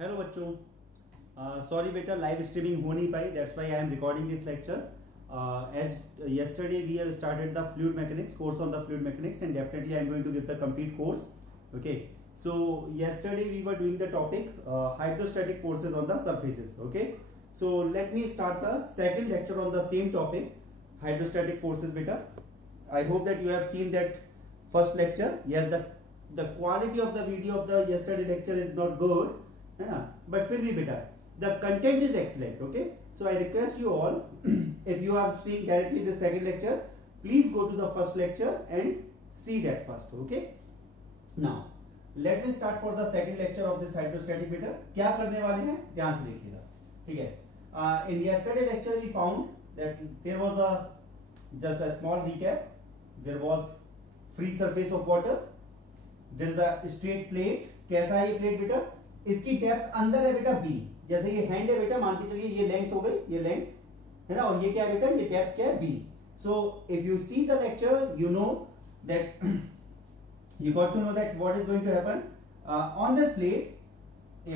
Hello बच्चों। Sorry बेटा, live streaming हो नहीं पाई, that's why I am recording this lecture. As yesterday we have started the fluid mechanics course on the fluid mechanics, and definitely I am going to give the complete course. Okay, so yesterday we were doing the topic hydrostatic forces on the surfaces. Okay, so let me start the second lecture on the same topic, hydrostatic forces beta. I hope that you have seen that first lecture. Yes, the quality of the video of the yesterday lecture is not good, है ना, but फिर भी बेटा the content is excellent. Okay, so I request you all if you are seeing directly the second lecture, please go to the first lecture and see that first. Okay, now let me start for the second lecture of this hydrostatic beta. क्या करने वाले हैं ध्यान से देखिएगा, ठीक है. In yesterday lecture we found that there was a just a small recap. There was free surface of water, there is a straight plate. कैसा है ये प्लेट बेटा, इसकी डेप्थ अंदर है बेटा बी. जैसे ये हैंड है बेटा, मान के चलिए ये लेंथ हो गई, ये लेंथ है ना, और ये क्या है बेटा, ये डेप्थ क्या है B. So if you see the lecture you know that you got to know that what is going to happen on this plate.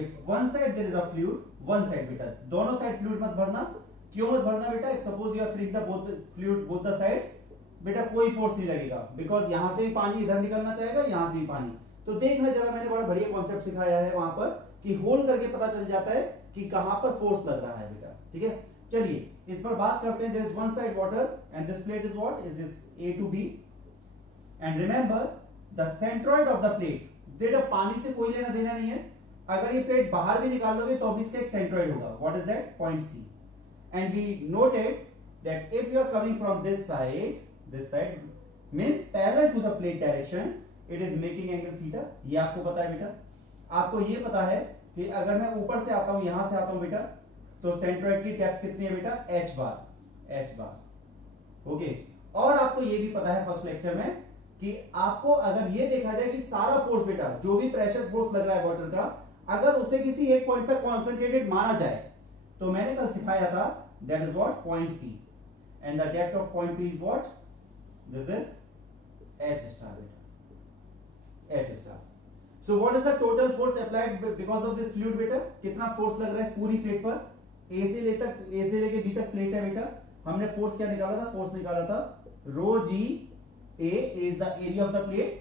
If one side there is a fluid, one side बेटा, दोनों side fluid मत भरना. क्यों मत भरना बेटा? Suppose you are filling the both fluid both the sides, बेटा कोई फोर्स नहीं लगेगा, बिकॉज यहां से भी पानी इधर निकलना चाहेगा, यहां से भी पानी. तो देखना जरा, मैंने बड़ा बढ़िया कॉन्सेप्ट सिखाया है वहां पर कि होल करके पता चल जाता है कि कहां पर फोर्स लग रहा है बेटा. ठीक है, चलिए इस पर बात करते हैं. There is one side water and this plate is what is this A to B. And remember the centroid of the plate, बेटा पानी से कोई लेना देना नहीं है. अगर ये प्लेट बाहर भी निकाल लोगे तो भी इसका एक सेंट्रॉइड होगा. What is that? Point C. And we noted that if you are coming from this side means parallel to the plate direction, it is making angle theta. ये आपको पता है बेटा. आपको ये पता है कि अगर मैं ऊपर से आता हूं, यहां से आता हूं बेटा, तो सेंट्रॉइड की डेप्थ कितनी है बेटा? h बार. ओके, और आपको ये भी पता है फर्स्ट लेक्चर में कि आपको अगर ये देखा जाए कि सारा फोर्स बेटा, जो भी प्रेशर फोर्स लग रहा है वाटर का, अगर उसे किसी एक पॉइंट पर कॉन्सेंट्रेटेड माना जाए, तो मैंने कल सिखाया था that is what point P, and the depth of point P is what, this is h star बेटा, h star. So what is the total force applied because of this fluid बेटा? कितना फोर्स लग रहा है इस पूरी plate पर? ए से लेके बी तक प्लेट है बेटा. हमने फोर्स क्या निकाला था? फोर्स निकाला था रो G. A is the area of the plate.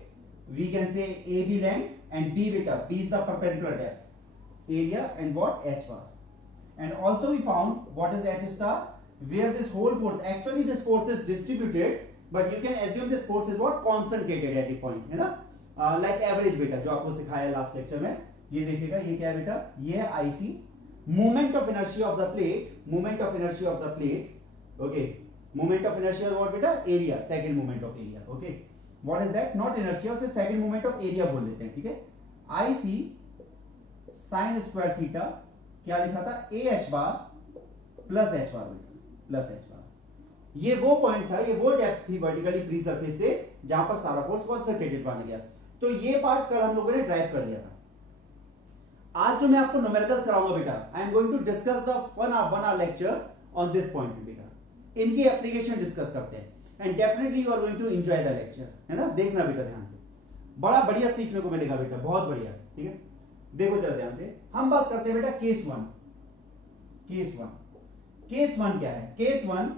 We can say AB length, and B beta, B is the perpendicular depth. Area and what? H bar. And also we found what is H star, where this whole force, actually this force is distributed, but you can assume this force is what? Concentrated at a point, है ना? Like average beta, जो आपको सिखाया last lecture में. ये देखिएगा, ये क्या है बेटा? ये है IC, moment of inertia of the plate, moment of inertia of the plate. Okay. Moment of inertia what बेटा? Area, second moment of area. Okay, what is that? Not inertia, उसे second moment of area बोल लेते हैं. ठीक है, IC sin square theta क्या लिखा था? AH बार प्लस H बार बेटा, प्लस H बार. ये वो पॉइंट था, ये वो डेप्थ थी वर्टिकली फ्री सरफेस से जहां पर सारा फोर्स कॉन्सेंट्रेटेड माना गया. तो ये पार्ट कल हम लोगों ने ड्राइव कर लिया था. आज जो मैं आपको न्यूमेरिकल्स कराऊंगा बेटा, I am going to discuss the one hour lecture on this point बेटा. इनकी एप्लीकेशन डिस्कस करते हैं, and definitely you are going to enjoy the lecture, है ना. देखना बेटा ध्यान से, बड़ा बढ़िया सीखने को मिलेगा बेटा, बहुत बढ़िया. ठीक है, देखो जरा ध्यान से. हम बात करते हैं बेटा केस वन. केस वन क्या है? Case one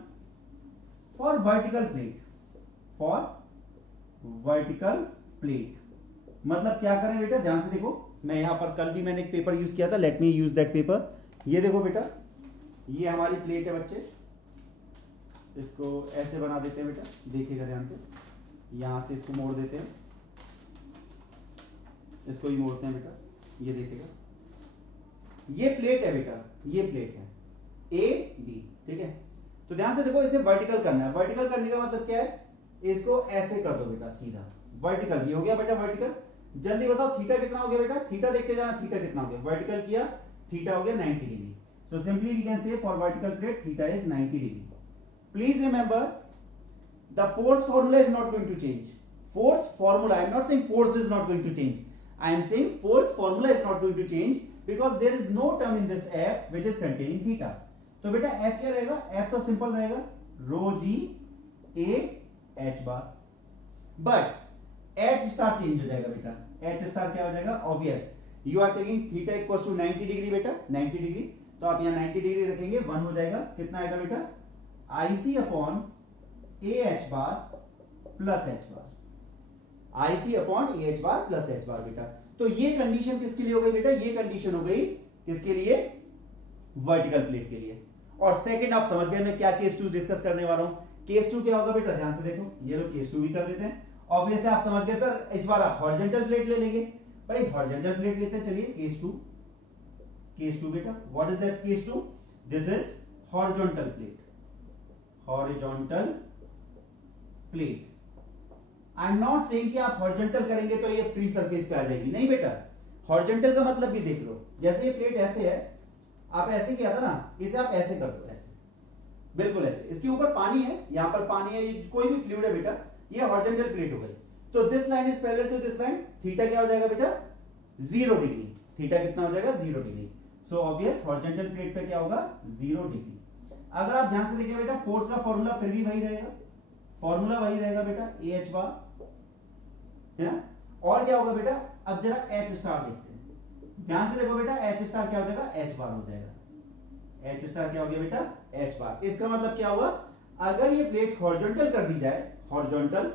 for vertical plate. For vertical plate मतलब क्या करें बेटा? ध्यान से देखो. मैं यहां पर कल भी मैंने एक पेपर यूज किया था, let me use that paper. ये देखो बेटा, ये हमारी प्लेट है बच्चे. इसको ऐसे बना देते हैं बेटा, देखिएगा ध्यान से. यहां से इसको मोड़ देते हैं, इसको ही मोड़ते हैं बेटा. ये देखिएगा, ये प्लेट है बेटा, ये प्लेट है ए बी. ठीक है, तो ध्यान से देखो, इसे वर्टिकल करना है. वर्टिकल करने का मतलब क्या है? इसको ऐसे कर दो बेटा, सीधा वर्टिकल. ये हो गया बेटा वर्टिकल. जल्दी बताओ थीटा कितना हो गया बेटा? थीटा देखते जाना, थीटा कितना हो गया? वर्टिकल किया, थीटा हो गया 90 degree. So simply we can say for vertical plate theta is 90 degree. Please remember, the force formula is not going to change. Force formula, I am not saying force is not going to change. I am saying force formula is not going to change because there is no term in this F which is containing theta. तो बेटा F क्या रहेगा? F तो simple रहेगा rho G A H bar. But H star change हो जाएगा बेटा. H star क्या हो जाएगा? Obvious, you are taking theta equal to 90 degree बेटा, 90 डिग्री, तो आप यहाँ 90 डिग्री रखेंगे, 1 हो जाएगा, कितना आएगा बेटा, IC अपॉन AH बार प्लस H बार, IC अपॉन AH बार प्लस H बार बेटा। तो ये कंडीशन किसके लिए हो गई बेटा, ये कंडीशन हो गई किसके लिए, वर्टिकल प्लेट के लिए। और सेकंड आप समझ गए मैं क्या केस 2 डिस्कस करने वाला हूं। केस 2 क्या होगा बेटा, ध्यान से देखो, ये लोग केस 2 भी कर देते हैं। ऑब्वियस है, आप समझ गए सर, इस बार आप हॉरिजॉन्टल प्लेट ले लेंगे भाई, हॉरिजॉन्टल प्लेट लेते हैं। चलिए केस 2, केस 2 बेटा, what is that case 2, this is horizontal plate, horizontal plate. I am not saying कि आप हॉरिजॉन्टल करेंगे तो ये फ्री सरफेस पे आ जाएगी, नहीं बेटा, हॉरिजॉन्टल का मतलब भी देख लो, जैसे ये प्लेट ऐसे है, आप ऐसे किया था ना, इसे आप ऐसे कर दो, ऐसे, बिल्कुल ऐसे, इसके ऊपर पानी है, यहां पर पानी है, ये कोई भी फ्लूइड है बेटा, ये हॉरिजॉन्टल प्लेट हो गई। तो this line is parallel to this line, theta क्या हो जाएगा बेटा, 0 डिग्री, थीटा कितना हो जाएगा, 0 degree. So obvious horizontal plate पे क्या होगा, 0 डिग्री। अगर आप ध्यान से देखिए बेटा, फोर्स का फॉर्मूला फिर भी वही रहेगा, फॉर्मूला वही रहेगा बेटा, AH बार, है ना। और क्या होगा बेटा, अब जरा H स्टार देखते हैं, ध्यान से देखो बेटा, H स्टार क्या हो जाएगा, H बार हो जाएगा, H स्टार क्या हो गया बेटा, H बार। इसका मतलब क्या हुआ, अगर ये प्लेट हॉरिजॉन्टल कर दी जाए, हॉरिजॉन्टल,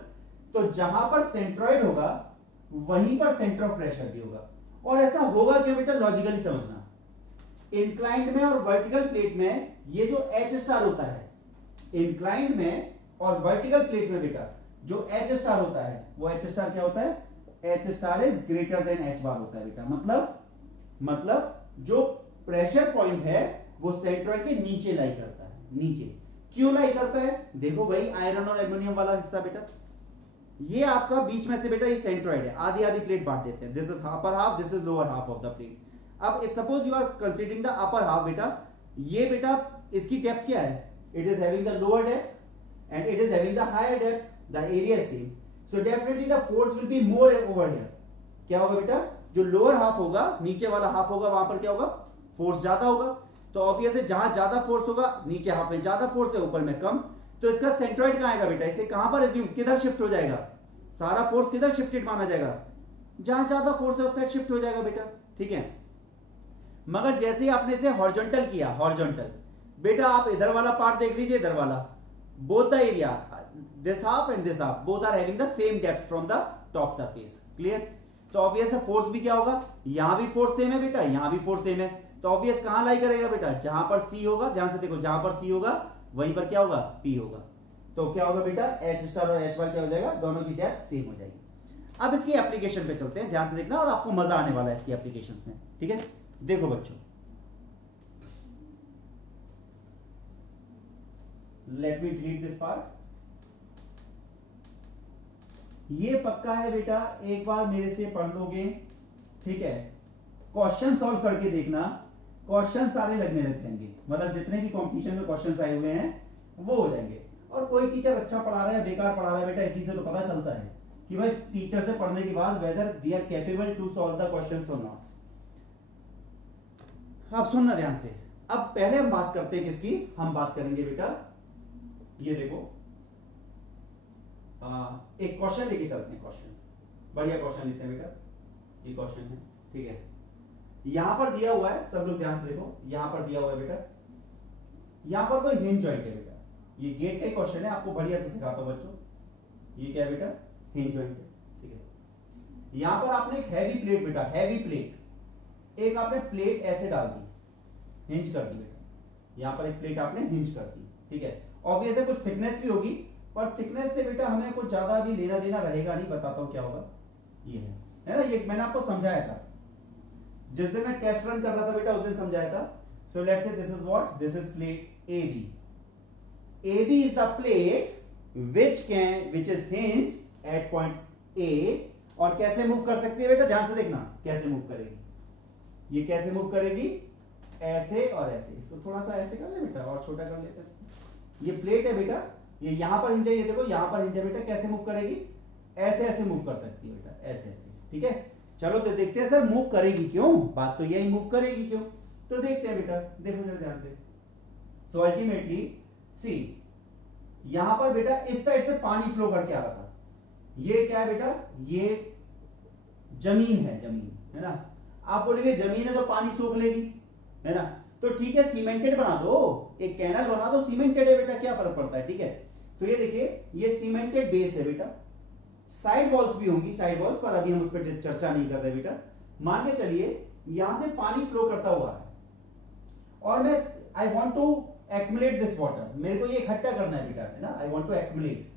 तो जहां पर सेंट्रॉइड होगा वहीं पर सेंटर ऑफ प्रेशर भी होगा। और ऐसा होगा क्यों बेटा, लॉजिकली समझना, इंक्लाइंड में और वर्टिकल प्लेट में ये जो H स्टार होता है, इंक्लाइंड में और वर्टिकल प्लेट में बेटा जो H स्टार होता है, वो H स्टार क्या होता है, H star is greater than H बार होता है बेटा। मतलब जो प्रेशर पॉइंट है वो सेंट्रॉइड के नीचे लाई करता है, नीचे। क्यों लाई करता है, देखो भाई, आयरन और एल्युमिनियम वाला हिस्सा बेटा, ये आपका बीच में से बेटा ये सेंट्रॉइड है, आधी आधी प्लेट बांट देते हैं, this is upper half, this is lower half of the plate. अब if suppose you are considering the upper half बेटा, ये बेटा इसकी डेप्थ क्या है, it is having the lower depth and it is having the higher depth, the area is same, so definitely the force will be more over here. क्या होगा बेटा, जो लोअर हाफ होगा, नीचे वाला हाफ होगा, वहां पर क्या होगा, फोर्स ज्यादा होगा। तो ऑब्वियस है, जहां ज्यादा फोर्स होगा, नीचे हाफ में ज्यादा फोर्स है, ऊपर में कम, तो इसका सेंट्रॉइड कहां आएगा बेटा, इसे कहां पर एज्यूम, किधर शिफ्ट हो जाएगा, सारा फोर्स किधर शिफ्टेड माना जाएगा, जहां ज्यादा फोर्स है उस साइड शिफ्ट हो जाएगा बेटा, ठीक है। मगर जैसे ही आपने इसे हॉरिजॉन्टल किया, हॉरिजॉन्टल बेटा, आप इधर वाला पार्ट देख लीजिए, इधर वाला, both the area, this half and this half, both are having the same depth from the top surface, clear. तो ऑब्वियस है फोर्स भी क्या होगा, यहां भी फोर्स सेम है बेटा, यहां भी फोर्स सेम है, तो ऑब्वियस कहां लाई करेगा बेटा, जहां पर C होगा, ध्यान से देखो, जहां पर C होगा वहीं पर क्या होगा, P होगा। तो क्या होगा बेटा, H स्टार और H बार क्या हो जाएगा, दोनों की डेप्थ सेम हो जाएगी। अब इसकी एप्लीकेशन पे चलते हैं, ध्यान से देखना, और आपको मजा आने वाला है इसकी एप्लीकेशंस में, ठीक है। देखो बच्चों, late me delete this part. ये पक्का है बेटा, एक बार मेरे से पढ़ लोगे, ठीक है, क्वेश्चन सॉल्व करके देखना, क्वेश्चन सारे लगने लग जाएंगे, मतलब जितने भी कंपटीशन में क्वेश्चंस आए हुए हैं वो हो जाएंगे। और कोई टीचर अच्छा पढ़ा रहा है बेकार पढ़ा रहा है बेटा, इसी से तो पता चलता है कि भाई टीचर से पढ़ने के बाद whether we are capable to solve the questions और नॉट। अब सुनना ध्यान से, अब पहले हम बात करते हैं किसकी, हम बात करेंगे बेटा, ये देखो, एक क्वेश्चन लेके चलते हैं, क्वेश्चन, बढ़िया क्वेश्चन लेते हैं बेटा, ये क्वेश्चन है, ठीक है। यहां पर दिया हुआ है, सब लोग ध्यान से देखो, यहां पर दिया हुआ है बेटा, यहां पर कोई हिंज जॉइंट है बेटा, ये गेट का क्वेश्चन है, आपको बढ़िया से सिखाता हूं बच्चों, ये क्या है बेटा, हिंज जॉइंट है, ठीक है। यहां पर आपने एक हैवी प्लेट बेटा, हैवी प्लेट, एक आपने प्लेट ऐसे डाल दी, हिंज कर दी बेटा, यहां पर एक प्लेट आपने हिंज कर दी, ठीक है। ऑब्वियस है कुछ थिकनेस भी होगी, पर थिकनेस से बेटा हमें कुछ ज्यादा भी लेना देना रहेगा नहीं, बताता हूं क्या होगा, ये है ना, ये मैंने आपको समझाया था जिस दिन मैं टेस्ट रन कर रहा था बेटा, उस दिन समझाया था। So let's say this is what, this is plate AB is the plate which is hinged at point A, और कैसे मूव कर सकती है बेटा, ध्यान से देखना कैसे मूव करेगी, ये कैसे मूव करेगी, ऐसे और ऐसे, इसको थोड़ा सा ऐसे कर ले बेटा, और छोटा कर लेते हैं, ये प्लेट है बेटा, ये यहां पर हिंज है, ये देखो यहां पर हिंज है बेटा, कैसे मूव करेगी, ऐसे ऐसे मूव कर सकती है बेटा, ऐसे ऐसे, ठीक है। चलो तो देखते हैं सर मूव करेगी क्यों, बात तो यही, मूव करेगी क्यों, तो देखते हैं बेटा, देखो जरा ध्यान से। सो अल्टीमेटली सी, यहां पर बेटा इस साइड से पानी फ्लो करके आ रहा था, ये क्या है बेटा, ये जमीन है, जमीन है ना। आप बोलेंगे जमीन है तो पानी सोख लेगी, है ना, तो ठीक है सीमेंटेड बना दो, एक कैनल बना दो, सीमेंटेड है बेटा, क्या फर्क पड़ता है, ठीक है। तो ये देखिए ये सीमेंटेड बेस है बेटा, साइड वॉल्स भी होंगी, साइड वॉल्स, पर अभी हम उस पर चर्चा नहीं कर रहे बेटा। मान के चलिए यहां से पानी फ्लो करता हुआ है और मैं I want to accumulate this water, मेरे को ये इकट्ठा करना है बेटा, है ना, आई वांट टू एक्युमुलेट,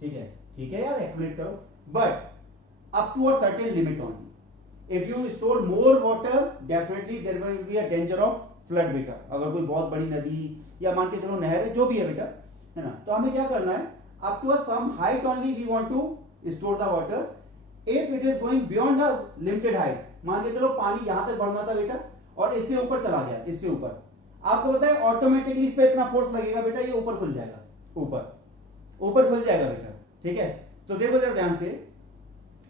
ठीक है यार, एक्युमुलेट करो, but up to a certain limit only. If you store more water definitely there will be a danger of flood बेटा। अगर कोई बहुत बड़ी नदी या मान के चलो नहर है, जो भी है बेटा, है ना, तो हमें क्या करना है, up to a some height only we want to store the water. If it is going beyond a limited height, मान के चलो पानी यहां तक बढ़ना था बेटा और इससे ऊपर चला गया, इससे ऊपर, आपको पता है ऑटोमेटिकली इस पे इतना फोर्स लगेगा बेटा, ये ऊपर खुल जाएगा, ऊपर खुल जाएगा बेटा, ठीक है। तो देखो जरा ध्यान से,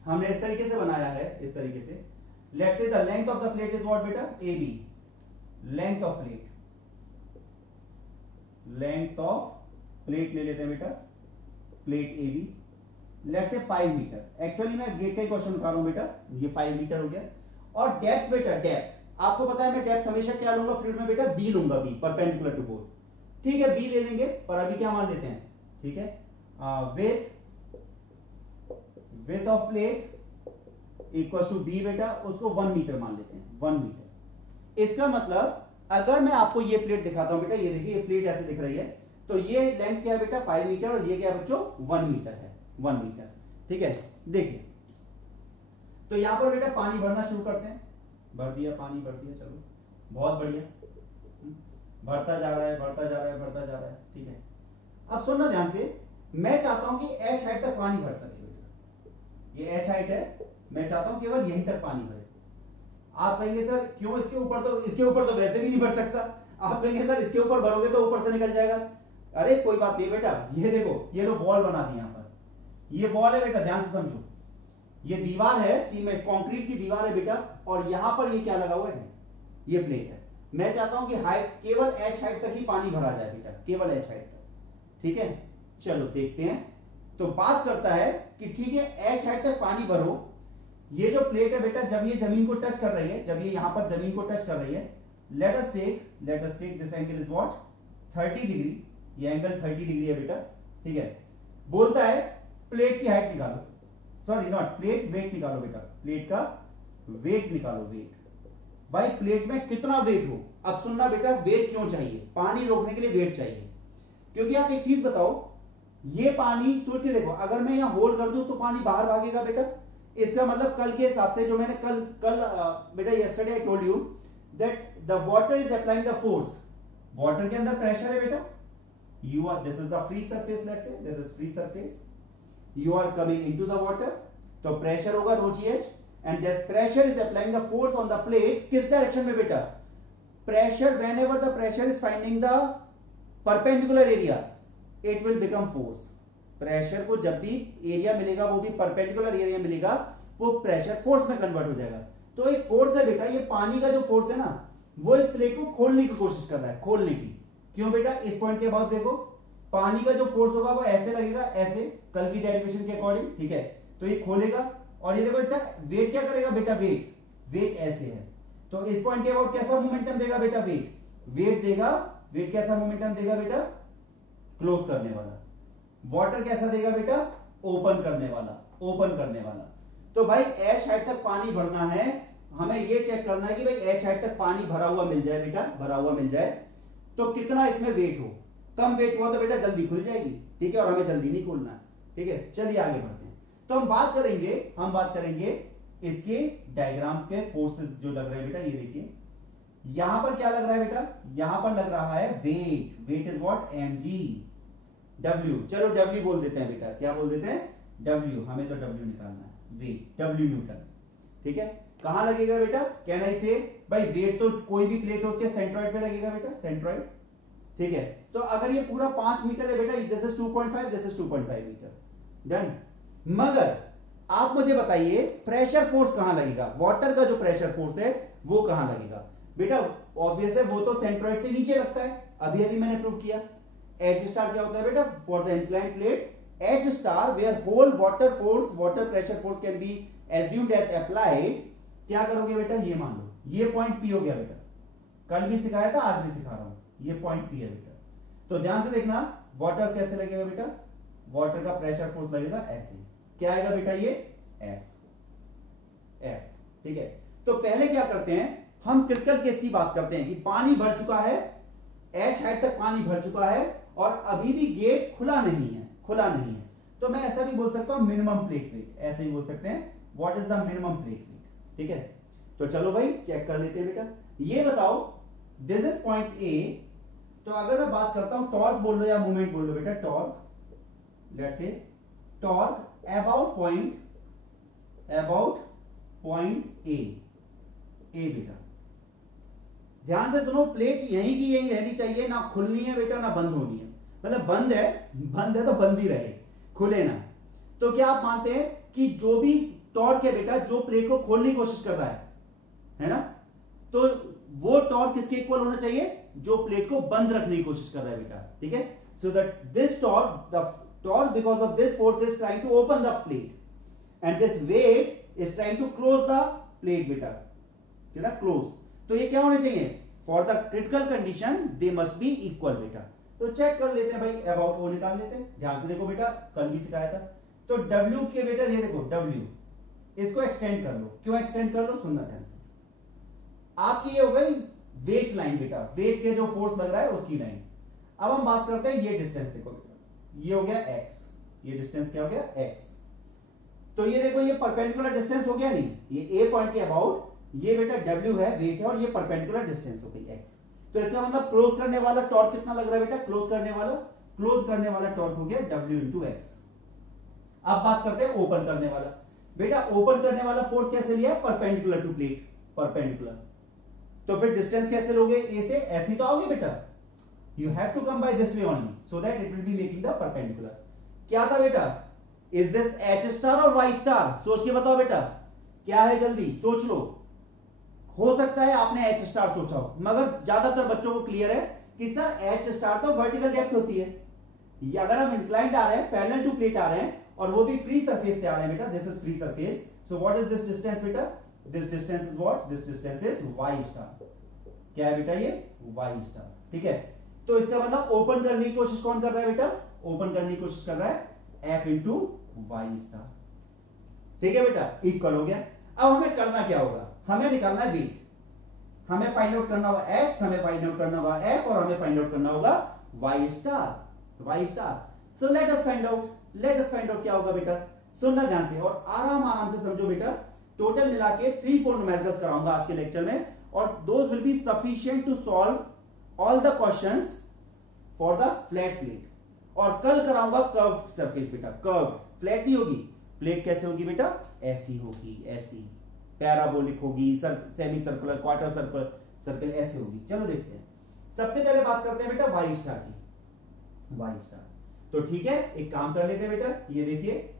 हमने इस तरीके से बनाया है, इस तरीके से, let's say the length of the plate is what बेटा, A B, length of plate ले लेते हैं बेटा, plate A B, let's say 5 metre. Actually मैं गेट का ही क्वेश्चन उठा रहा हूं बेटा, ये 5 मीटर हो गया। और डेप्थ बेटा, डेप्थ आपको पता है मैं डेप्थ हमेशा क्या लूंगा फ्लूइड में बेटा, बी लूंगा, बी परपेंडिकुलर टू बोर्ड, ठीक है, बी ले लेंगे, पर अभी क्या मान लेते हैं, ठीक है, width of plate equal to B बेटा, उसको 1 मीटर मान लेते हैं, 1 मीटर। इसका मतलब अगर मैं आपको ये प्लेट दिखाता हूं बेटा, ये देखिए ये प्लेट ऐसे दिख रही है, तो ये लेंथ क्या है बेटा 5 मीटर और ये क्या है बच्चों 1 मीटर है, 1 मीटर, ठीक है। देखिए तो यहां पर बेटा पानी भरना शुरू करते हैं, भर दिया, पानी भर दिया, चलो बहुत बढ़िया, भरता जा रहा है, बढ़ता जा रहा है, बढ़ता जा रहा है, ठीक है। अब सुनना ध्यान से, मैं चाहता हूं कि एच हाइट तक पानी भर सके बेटा, ये एच हाइट है, मैं चाहता हूं केवल यहीं तक पानी भरे। आप कहेंगे सर क्यों, इसके ऊपर तो वैसे भी नहीं भर सकता। आप कहेंगे सर इसके ऊपर भरोगे तो ऊपर से निकल जाएगा। अरे कोई बात नहीं बेटा, ये देखो ये लो वॉल बना दी, यहां पर ये वॉल है बेटा, ध्यान से समझो, ये दीवार है, सीमेंट कंक्रीट की दीवार है बेटा, और यहां पर ये क्या लगा हुआ है, ये प्लेट है। मैं चाहता हूं कि हाइट केवल एच हाइट तक ही पानी भरा जाए बेटा, केवल एच हाइट तक, ठीक है। चलो देखते हैं, तो बात करता है कि ठीक है एच हाइट तक पानी भरो। ये जो प्लेट है बेटा जब ये जमीन को टच कर रही है, जब ये यहां पर जमीन को टच कर रही है, let us take this angle is what 30 degree, ये एंगल 30 डिग्री है बेटा, ठीक है। बोलता है प्लेट की हाइट निकालो, सॉरी नॉट प्लेट, वेट निकालो बेटा, प्लेट का वेट निकालो, वेट भाई प्लेट में कितना वेट हो। अब सुनना बेटा, वेट क्यों चाहिए, पानी रोकने के लिए वेट चाहिए, क्योंकि आप एक चीज बताओ, ये पानी सोच के देखो, अगर मैं यहां होल कर दूं तो पानी बाहर भागेगा बेटा। इसका मतलब कल के हिसाब से जो मैंने कल बेटा yesterday I told you that the water is applying the force, water के अंदर प्रेशर है बेटा, you are, this is the free surface, let's say this is free surface, you are coming into the water, तो pressure होगा rho gh and that pressure is applying the force on the plate, किस direction में बेटा, pressure, whenever the pressure is finding the perpendicular area it will become force। Pressure को जब भी area मिलेगा वो भी परपेंडिकुलर एरिया मिलेगा, वो प्रेशर फोर्स में कन्वर्ट हो जाएगा। तो एक फोर्स है बेटा, ये पानी का जो फोर्स है ना, वो इस प्लेट को खोलने की कोशिश कर रहा है, खोलने की। क्यों बेटा, इस पॉइंट के बाद देखो पानी का जो फोर्स होगा वो ऐसे लगेगा, ऐसे, कल की डेरिवेशन के अकॉर्डिंग, ठीक है। तो ये खोलेगा और ये देखो इसका वेट क्या करेगा बेटा, वेट ऐसे है, तो इस पॉइंट के बाद कैसा मोमेंटम देगा बेटा, वेट देगा, वेट कैसा मोमेंटम देगा बेटा, क्लोज करने वाला। वाटर कैसा देगा बेटा, ओपन करने वाला। तो भाई एच हाइट तक पानी भरना है, हमें ये चेक करना है कि भाई एच हाइट तक पानी भरा हुआ मिल जाए बेटा, भरा हुआ मिल जाए, तो कितना इसमें वेट हो। कम वेट हुआ तो बेटा जल्दी खुल जाएगी, ठीक है, और हमें जल्दी नहीं खोलना है, ठीक है। चलिए आगे बढ़ते हैं। तो हम बात करेंगे इसके डायग्राम के फोर्सेस जो लग रहे हैं बेटा, ये देखिए यहां पर क्या लग रहा है बेटा, यहां पर लग रहा है weight is what mg, W, चलो W बोल देते हैं बेटा, क्या बोल देते हैं, W, हमें तो W निकालना है, वेट W न्यूटन, ठीक है। कहां लगेगा बेटा, कैन आई से, भाई वेट तो कोई भी प्लेट हो उसके सेंट्रॉइड पे लगेगा बेटा, सेंट्रॉइड, ठीक है। तो अगर ये पूरा 5 मीटर है बेटा, this is 2.5, this is 2.5 meter, done. मगर आप मुझे बताइए प्रेशर फोर्स कहां लगेगा, वाटर का जो प्रेशर फोर्स है वो कहां लगेगा बेटा, ऑब्वियस है वो तो सेंट्रॉइड से नीचे लगता है, अभी मैंने प्रूव किया। H star क्या होता है बेटा, for the inclined plate, H star where whole water pressure force can be assumed as applied, क्या करोगे बेटा, ये मान लो ये पॉइंट P हो गया बेटा, कल भी सिखाया था आज भी सिखा रहा हूं, ये पॉइंट P है बेटा। तो ध्यान से देखना वाटर कैसे लगेगा बेटा, वाटर का प्रेशर फोर्स लगेगा ऐसे, क्या आएगा बेटा ये F, ठीक है। तो पहले क्या करते हैं, हम क्रिटिकल केस की बात करते हैं कि पानी भर चुका है, H हेड तक पानी भर चुका है और अभी भी गेट खुला नहीं है, तो मैं ऐसा भी बोल सकता हूं मिनिमम प्लेट वेट, ऐसे ही बोल सकते हैं what is the minimum plate weight, ठीक है। तो चलो भाई चेक कर लेते हैं बेटा, ये बताओ दिस इज पॉइंट ए, तो अगर मैं बात करता हूं टॉर्क बोल लो या मूवमेंट बोल लो बेटा, torque, let's say torque about point ए बेटा। ध्यान से सुनो, प्लेट यहीं की यहीं रहनी चाहिए, ना खुलनी है बेटा ना बंद होनी है, मतलब बंद है तो बंद ही रहे, खुले ना। तो क्या आप मानते हैं कि जो भी टॉर्क है बेटा, जो प्लेट को खोलने की कोशिश कर रहा है ना, तो वो टॉर्क किसके इक्वल होना चाहिए, जो प्लेट को बंद रखने की कोशिश कर रहा है बेटा, ठीक है। So that this torque, the torque because of this force is trying to open the plate and this weight is trying to close the plate बेटा, ठीक है, क्लोज। तो ये क्या होने चाहिए, for the critical condition they must be equal बेटा। तो चेक कर लेते हैं भाई, अबाउट वो निकाल लेते हैं, ध्यान से देखो बेटा, कल भी सिखाया था। तो W के बेटा ये देखो W, इसको एक्सटेंड कर लो, क्यों एक्सटेंड कर लो, सुनना ध्यान से। आपकी ये हो गई वेट लाइन बेटा, वेट के जो फोर्स लग रहा है उसकी लाइन। अब हम बात करते हैं ये डिस्टेंस, देखो बेटा ये हो गया x, ये डिस्टेंस क्या हो गया x। तो ये देखो ये परपेंडिकुलर डिस्टेंस हो गया नहीं, ये A पॉइंट के अबाउट ये बेटा W है, वेट है, और ये परपेंडिकुलर डिस्टेंस हो गई x। तो इसका मतलब क्लोज करने वाला टॉर्क कितना लग रहा है बेटा, क्लोज करने वाला टॉर्क हो गया W इंटू एक्स। अब बात करते हैं ओपन करने वाला बेटा, ओपन करने वाला फोर्स कैसे लिया, परपेंडिकुलर टू प्लेट, परपेंडिकुलर। तो फिर डिस्टेंस कैसे लोगे, ए से ऐसे तो आओगे बेटा, you have to come by this way only so that it will be making the perpendicular. क्या था बेटा, इज दिस H स्टार और Y स्टार, सोच के बताओ बेटा क्या है, जल्दी सोच लो। हो सकता है आपने H स्टार सोचा हो, मगर ज्यादातर बच्चों को क्लियर है कि सर H स्टार तो वर्टिकल डेप्थ होती है, अगर हम इंक्लाइंड आ रहे हैं, पैरेलल टू प्लेट आ रहे हैं, और वो भी फ्री सरफेस से आ रहे हैं बेटा, this is free surface. So what is this distance बेटा, this distance is what, this distance is Y star. क्या है बेटा ये Y स्टार, ठीक है। तो इसका मतलब ओपन करने की कोशिश कौन कर रहा है बेटा, ओपन करने की कोशिश कर रहा है F इंटू Y स्टार, ठीक है बेटा, इक्वल हो गया। अब हमें करना क्या होगा, हमें निकालना है वेट, हमें फाइंड आउट करना होगा x, हमें फाइंड आउट करना होगा f, और हमें फाइंड आउट करना होगा y star. So let us find out क्या होगा बेटा, सुनना ध्यान से और आराम से समझो बेटा। टोटल मिला के 3-4 न्यूमेरिकल्स कराऊंगा आज के लेक्चर में, और those will be sufficient to solve all the questions for the flat plate. और कल कराऊंगा कर्व सरफेस बेटा, कर्व, फ्लैट नहीं होगी प्लेट, कैसे होगी बेटा, ऐसी होगी, ऐसी पैराबोलिक होगी, सेमी सर्कुलर, क्वार्टर सर्कल ऐसे होगी। चलो देखते हैं, सबसे पहले बात करते हैं बेटा Y स्टार की, Y स्टार। तो ठीक है, एक काम कर लेते हैं बेटा, ये देखिए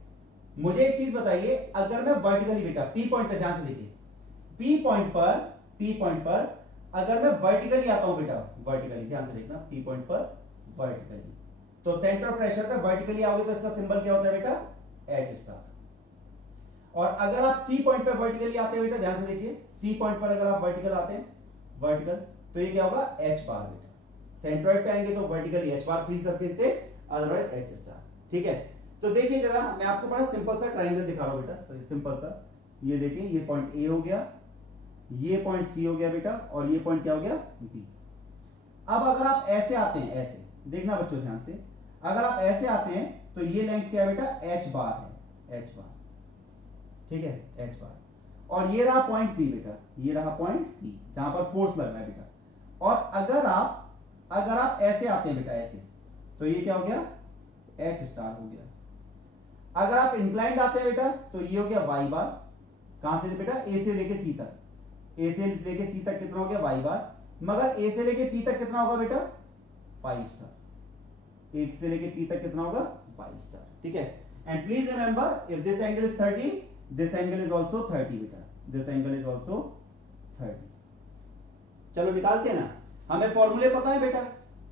मुझे एक चीज बताइए, अगर मैं वर्टिकली बेटा P पॉइंट पे, ध्यान से देखिए, P पॉइंट पर अगर मैं वर्टिकली आता हूं बेटा, वर्टिकली ध्यान से देखना, P पॉइंट पर वर्टिकली, तो सेंटर ऑफ प्रेशर पे वर्टिकली आओगे तो इसका सिंबल क्या होता है बेटा, H स्टार। और अगर आप C पॉइंट पर वर्टिकली आते हैं बेटा, ध्यान से देखिए, C पॉइंट पर अगर आप वर्टिकल आते हैं, वर्टिकल, तो ये क्या होगा, H बार बेटा। सेंट्रॉइड पे आएंगे तो वर्टिकली H बार फ्री सरफेस से, अदरवाइज H स्टार, ठीक है। तो देखिए जरा, मैं आपको बड़ा सिंपल सा ट्रायंगल दिखा रहा हूं बेटा, सिंपल सा, ये देखिए, ये पॉइंट A हो गया, ये पॉइंट C हो गया बेटा, और ये पॉइंट क्या हो गया, B। अब अगर आप ऐसे आते हैं, ऐसे देखना बच्चों ध्यान से, अगर आप ऐसे आते हैं तो ये लेंथ क्या है बेटा, H बार है, H बार, ठीक है, H बार। और ये रहा पॉइंट P बेटा, ये रहा पॉइंट P जहां पर फोर्स लग रहा है बेटा। और अगर आप ऐसे आते हैं बेटा, ऐसे, तो ये क्या हो गया, H स्टार हो गया। अगर आप इंक्लाइंड आते हैं बेटा, तो ये हो गया Y बार, कहां से बेटा, A से लेके C तक, A से लेके C तक कितना हो गया, Y बार। मगर A से लेके P तक कितना होगा बेटा, 5 स्टार, A से लेके P तक कितना होगा, 5 स्टार, ठीक है। And please remember, if this angle is 30, this angle is also 30 बेटा, दिस एंगल इज ऑल्सो 30। चलो निकालते हैं ना, हमें फॉर्मूले पता है बेटा,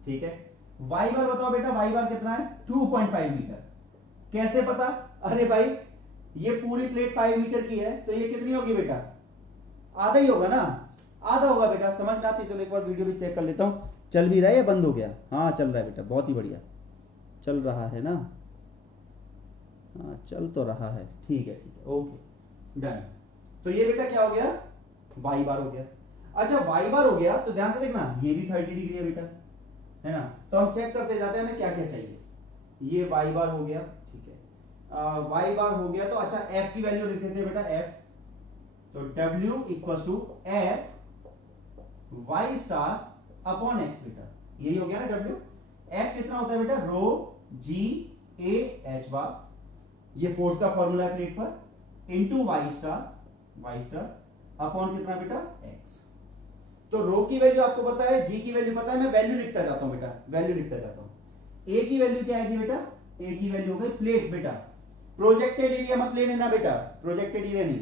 ठीक है। Y बार बताओ बेटा, Y बार कितना है, 2.5 मीटर। कैसे पता, अरे भाई ये पूरी प्लेट 5 मीटर की है, तो ये कितनी होगी बेटा, आधा ही होगा ना, आधा होगा बेटा, समझ में आती है। चलो एक बार वीडियो भी चेक कर लेता हूँ, चल भी रहा है या बंद हो गया? हाँ चल रहा है बेटा, बहुत ही बढ़िया चल रहा है ना, हाँ चल तो रहा है, ठीक है ओके डन। तो ये बेटा क्या हो गया, वाई बार हो गया। अच्छा वाई बार हो गया तो ध्यान से देखना, ये भी 30 डिग्री है बेटा, है ना। तो हम चेक करते जाते हैं हमें क्या क्या चाहिए। ये वाई बार हो गया, ठीक है, वाई बार हो गया। तो अच्छा एफ की वैल्यू लिख लेते हैं बेटा, एफ, तो W equal to F Y star upon X बेटा, यही हो गया ना W। एफ कितना होता है बेटा, रो जी ए एच बार, ये फोर्स का फॉर्मूला है प्लेट पर, इंटू वाई स्टार अपॉन कितना बेटा, एक्स। तो रो की वैल्यू आपको पता है, जी की वैल्यू पता है, मैं वैल्यू लिखता जाता हूं बेटा, वैल्यू लिखता जाता हूं। ए की वैल्यू क्या आएगी बेटा, ए की वैल्यू हो गई प्लेट बेटा, प्रोजेक्टेड एरिया मत ले लेना बेटा, प्रोजेक्टेड एरिया नहीं,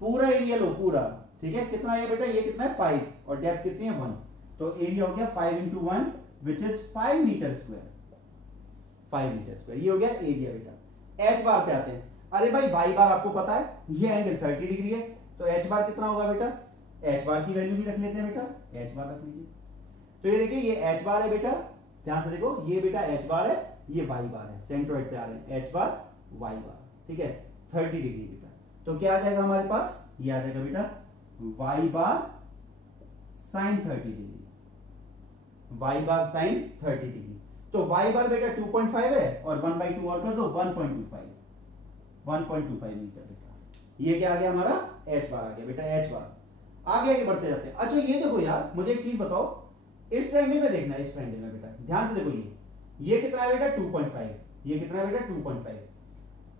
पूरा एरिया लो पूरा, ठीक है। कितना है बेटा, ये कितना है 5, और डेप्थ कितनी है 1, तो एरिया हो गया 5 into 1 which is 5 meter square, 5 meter square, ये हो गया एरिया बेटा। एच बार पे आते हैं, अरे भाई वाई बार आपको पता है, ये एंगल 30 डिग्री है, तो एच बार कितना होगा बेटा, एच बार की वैल्यू भी रख लेते हैं बेटा, एच बार रख लीजिए। तो ये देखिए ये एच बार है बेटा, ध्यान से देखो, ये बेटा एच बार है, ये वाई बार है, सेंट्रोइड पे आ रहे हैं, एच बार वाई बार, ठीक है, 30 डिग्री बेटा। तो क्या आ जाएगा हमारे पास, ये आ जाएगा बेटा वाई बार साइन 30 डिग्री, वाई बार साइन 30 डिग्री। तो वाई बार बेटा 2.5 है, और 1/2 और कर दो 1.25 मीटर बेटा। ये क्या आ गया हमारा, एच बार आ गया बेटा, एच बार। आगे बढ़ते जाते हैं। अच्छा ये देखो यार, मुझे एक चीज बताओ, इस ट्रायंगल में देखना, इस ट्रायंगल में बेटा ध्यान से देखो, ये कितना है बेटा 2.5, ये कितना है बेटा 2.5।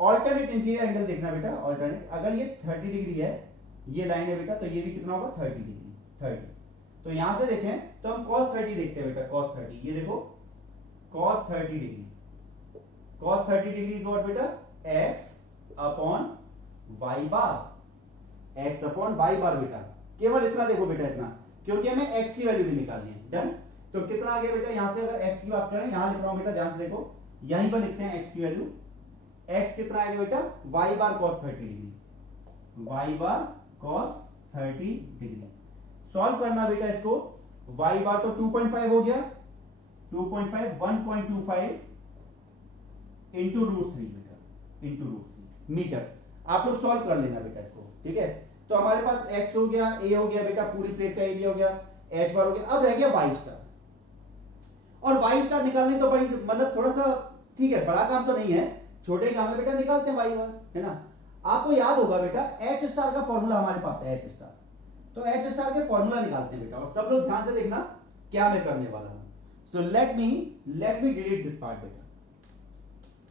ऑल्टरनेट इंटीरियर एंगल देखना बेटा, ऑल्टरनेट, अगर ये 30 डिग्री है, ये लाइन है बेटा, तो ये भी कितना होगा 30 डिग्री, 30। तो यहां से देखें तो हम cos 30 देखते हैं बेटा, cos 30, ये देखो cos 30 degree, cos 30 degree is what बेटा, x अपॉन y बार, x अपॉन y बार बेटा। केवल इतना देखो बेटा, इतना, क्योंकि हमें x की वैल्यू भी निकालनी है। डन। तो कितना आ गया बेटा, यहां से अगर x की बात करें, यहां लिख रहा हूं बेटा, ध्यान से देखो, यहीं पर लिखते हैं x की वैल्यू, x कितना आएगा बेटा, y बार cos 30 डिग्री, y बार cos 30 डिग्री। सॉल्व करना बेटा इसको, y बार तो 2.5 हो गया, 2.5 1.25 इंटू √3 बेटा, इंटू √3 मीटर। आप लोग सॉल्व कर लेना बेटा इसको, ठीक है। तो हमारे पास x हो गया, a हो गया बेटा, पूरी प्लेट का एरिया हो गया, h बार हो गया, अब रह गया y स्टार। और y स्टार निकालने तो बड़ी मतलब थोड़ा सा ठीक है, बड़ा काम तो नहीं है, छोटे काम है बेटा, निकालते हैं y बार, है ना। आपको याद होगा बेटा h स्टार का फॉर्मूला हमारे पास है, h स्टार, तो h स्टार के फॉर्मूला निकालते हैं बेटा। और सब लोग ध्यान से देखना क्या मैं करने वाला हूं। So let me delete this part बेटा,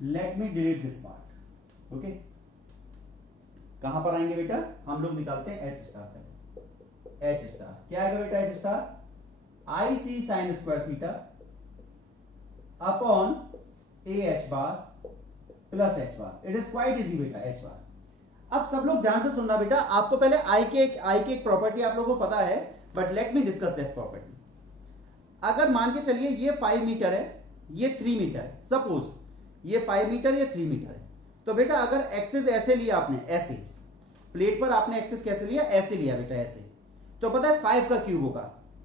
let me delete this part, okay. कहां पर आएंगे बेटा, हम लोग निकालते हैं h स्टार पहले। h स्टार क्या आएगा बेटा, h star I C sine square theta upon A H bar plus h bar, it is quite easy बेटा, एच बार। अब सब लोग ध्यान से सुनना बेटा, आपको पहले आई के एक प्रॉपर्टी आप लोगों को पता है, but let me discuss that property. अगर मान के चलिए ये 5 मीटर है, ये 3 मीटर है, सपोज ये 5 मीटर, ये 3 मीटर है, तो बेटा अगर एक्सिस ऐसे लिया आपने, ऐसे प्लेट पर आपने एक्सिस कैसे लिया, ऐसे लिया बेटा, ऐसे, तो पता है 5 का क्यूब होगा,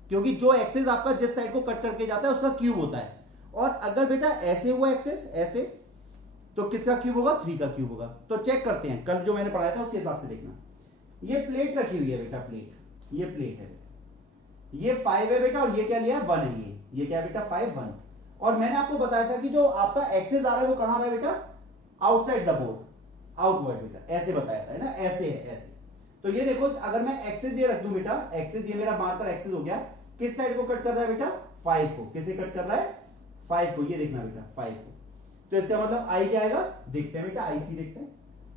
क्योंकि जो एक्सिस आपका जिस साइड को कट करके जाता है उसका क्यूब होता है। और अगर बेटा ऐसे हुआ एक्सिस, ऐसे, तो किसका क्यूब होगा, 3 का क्यूब होगा। तो चेक करते हैं, कल जो मैंने पढ़ाया था उसके हिसाब से देखना। ये प्लेट रखी हुई है बेटा, प्लेट, ये प्लेट है बेटा, ये 5 है बेटा, और ये क्या लिया 1 है, ये क्या है बेटा 5 1। और मैंने आपको बताया था कि जो आपका एक्सिस आ रहा है वो कहां आ रहा है बेटा, आउटसाइड द बोर्ड, आउटवर्ड बेटा, ऐसे बताया था, है ना, ऐसे है, ऐसे। तो ये देखो, अगर मैं एक्सिस ये रख दूं बेटा, एक्सिस ये मेरा मार्कर एक्सिस हो गया, किस साइड को कट कर रहा है बेटा, 5 को। किसे कट कर रहा है, 5 को, ये देखना बेटा 5 को। तो इसका मतलब आई क्या आएगा, देखते हैं बेटा, आईसी देखते हैं,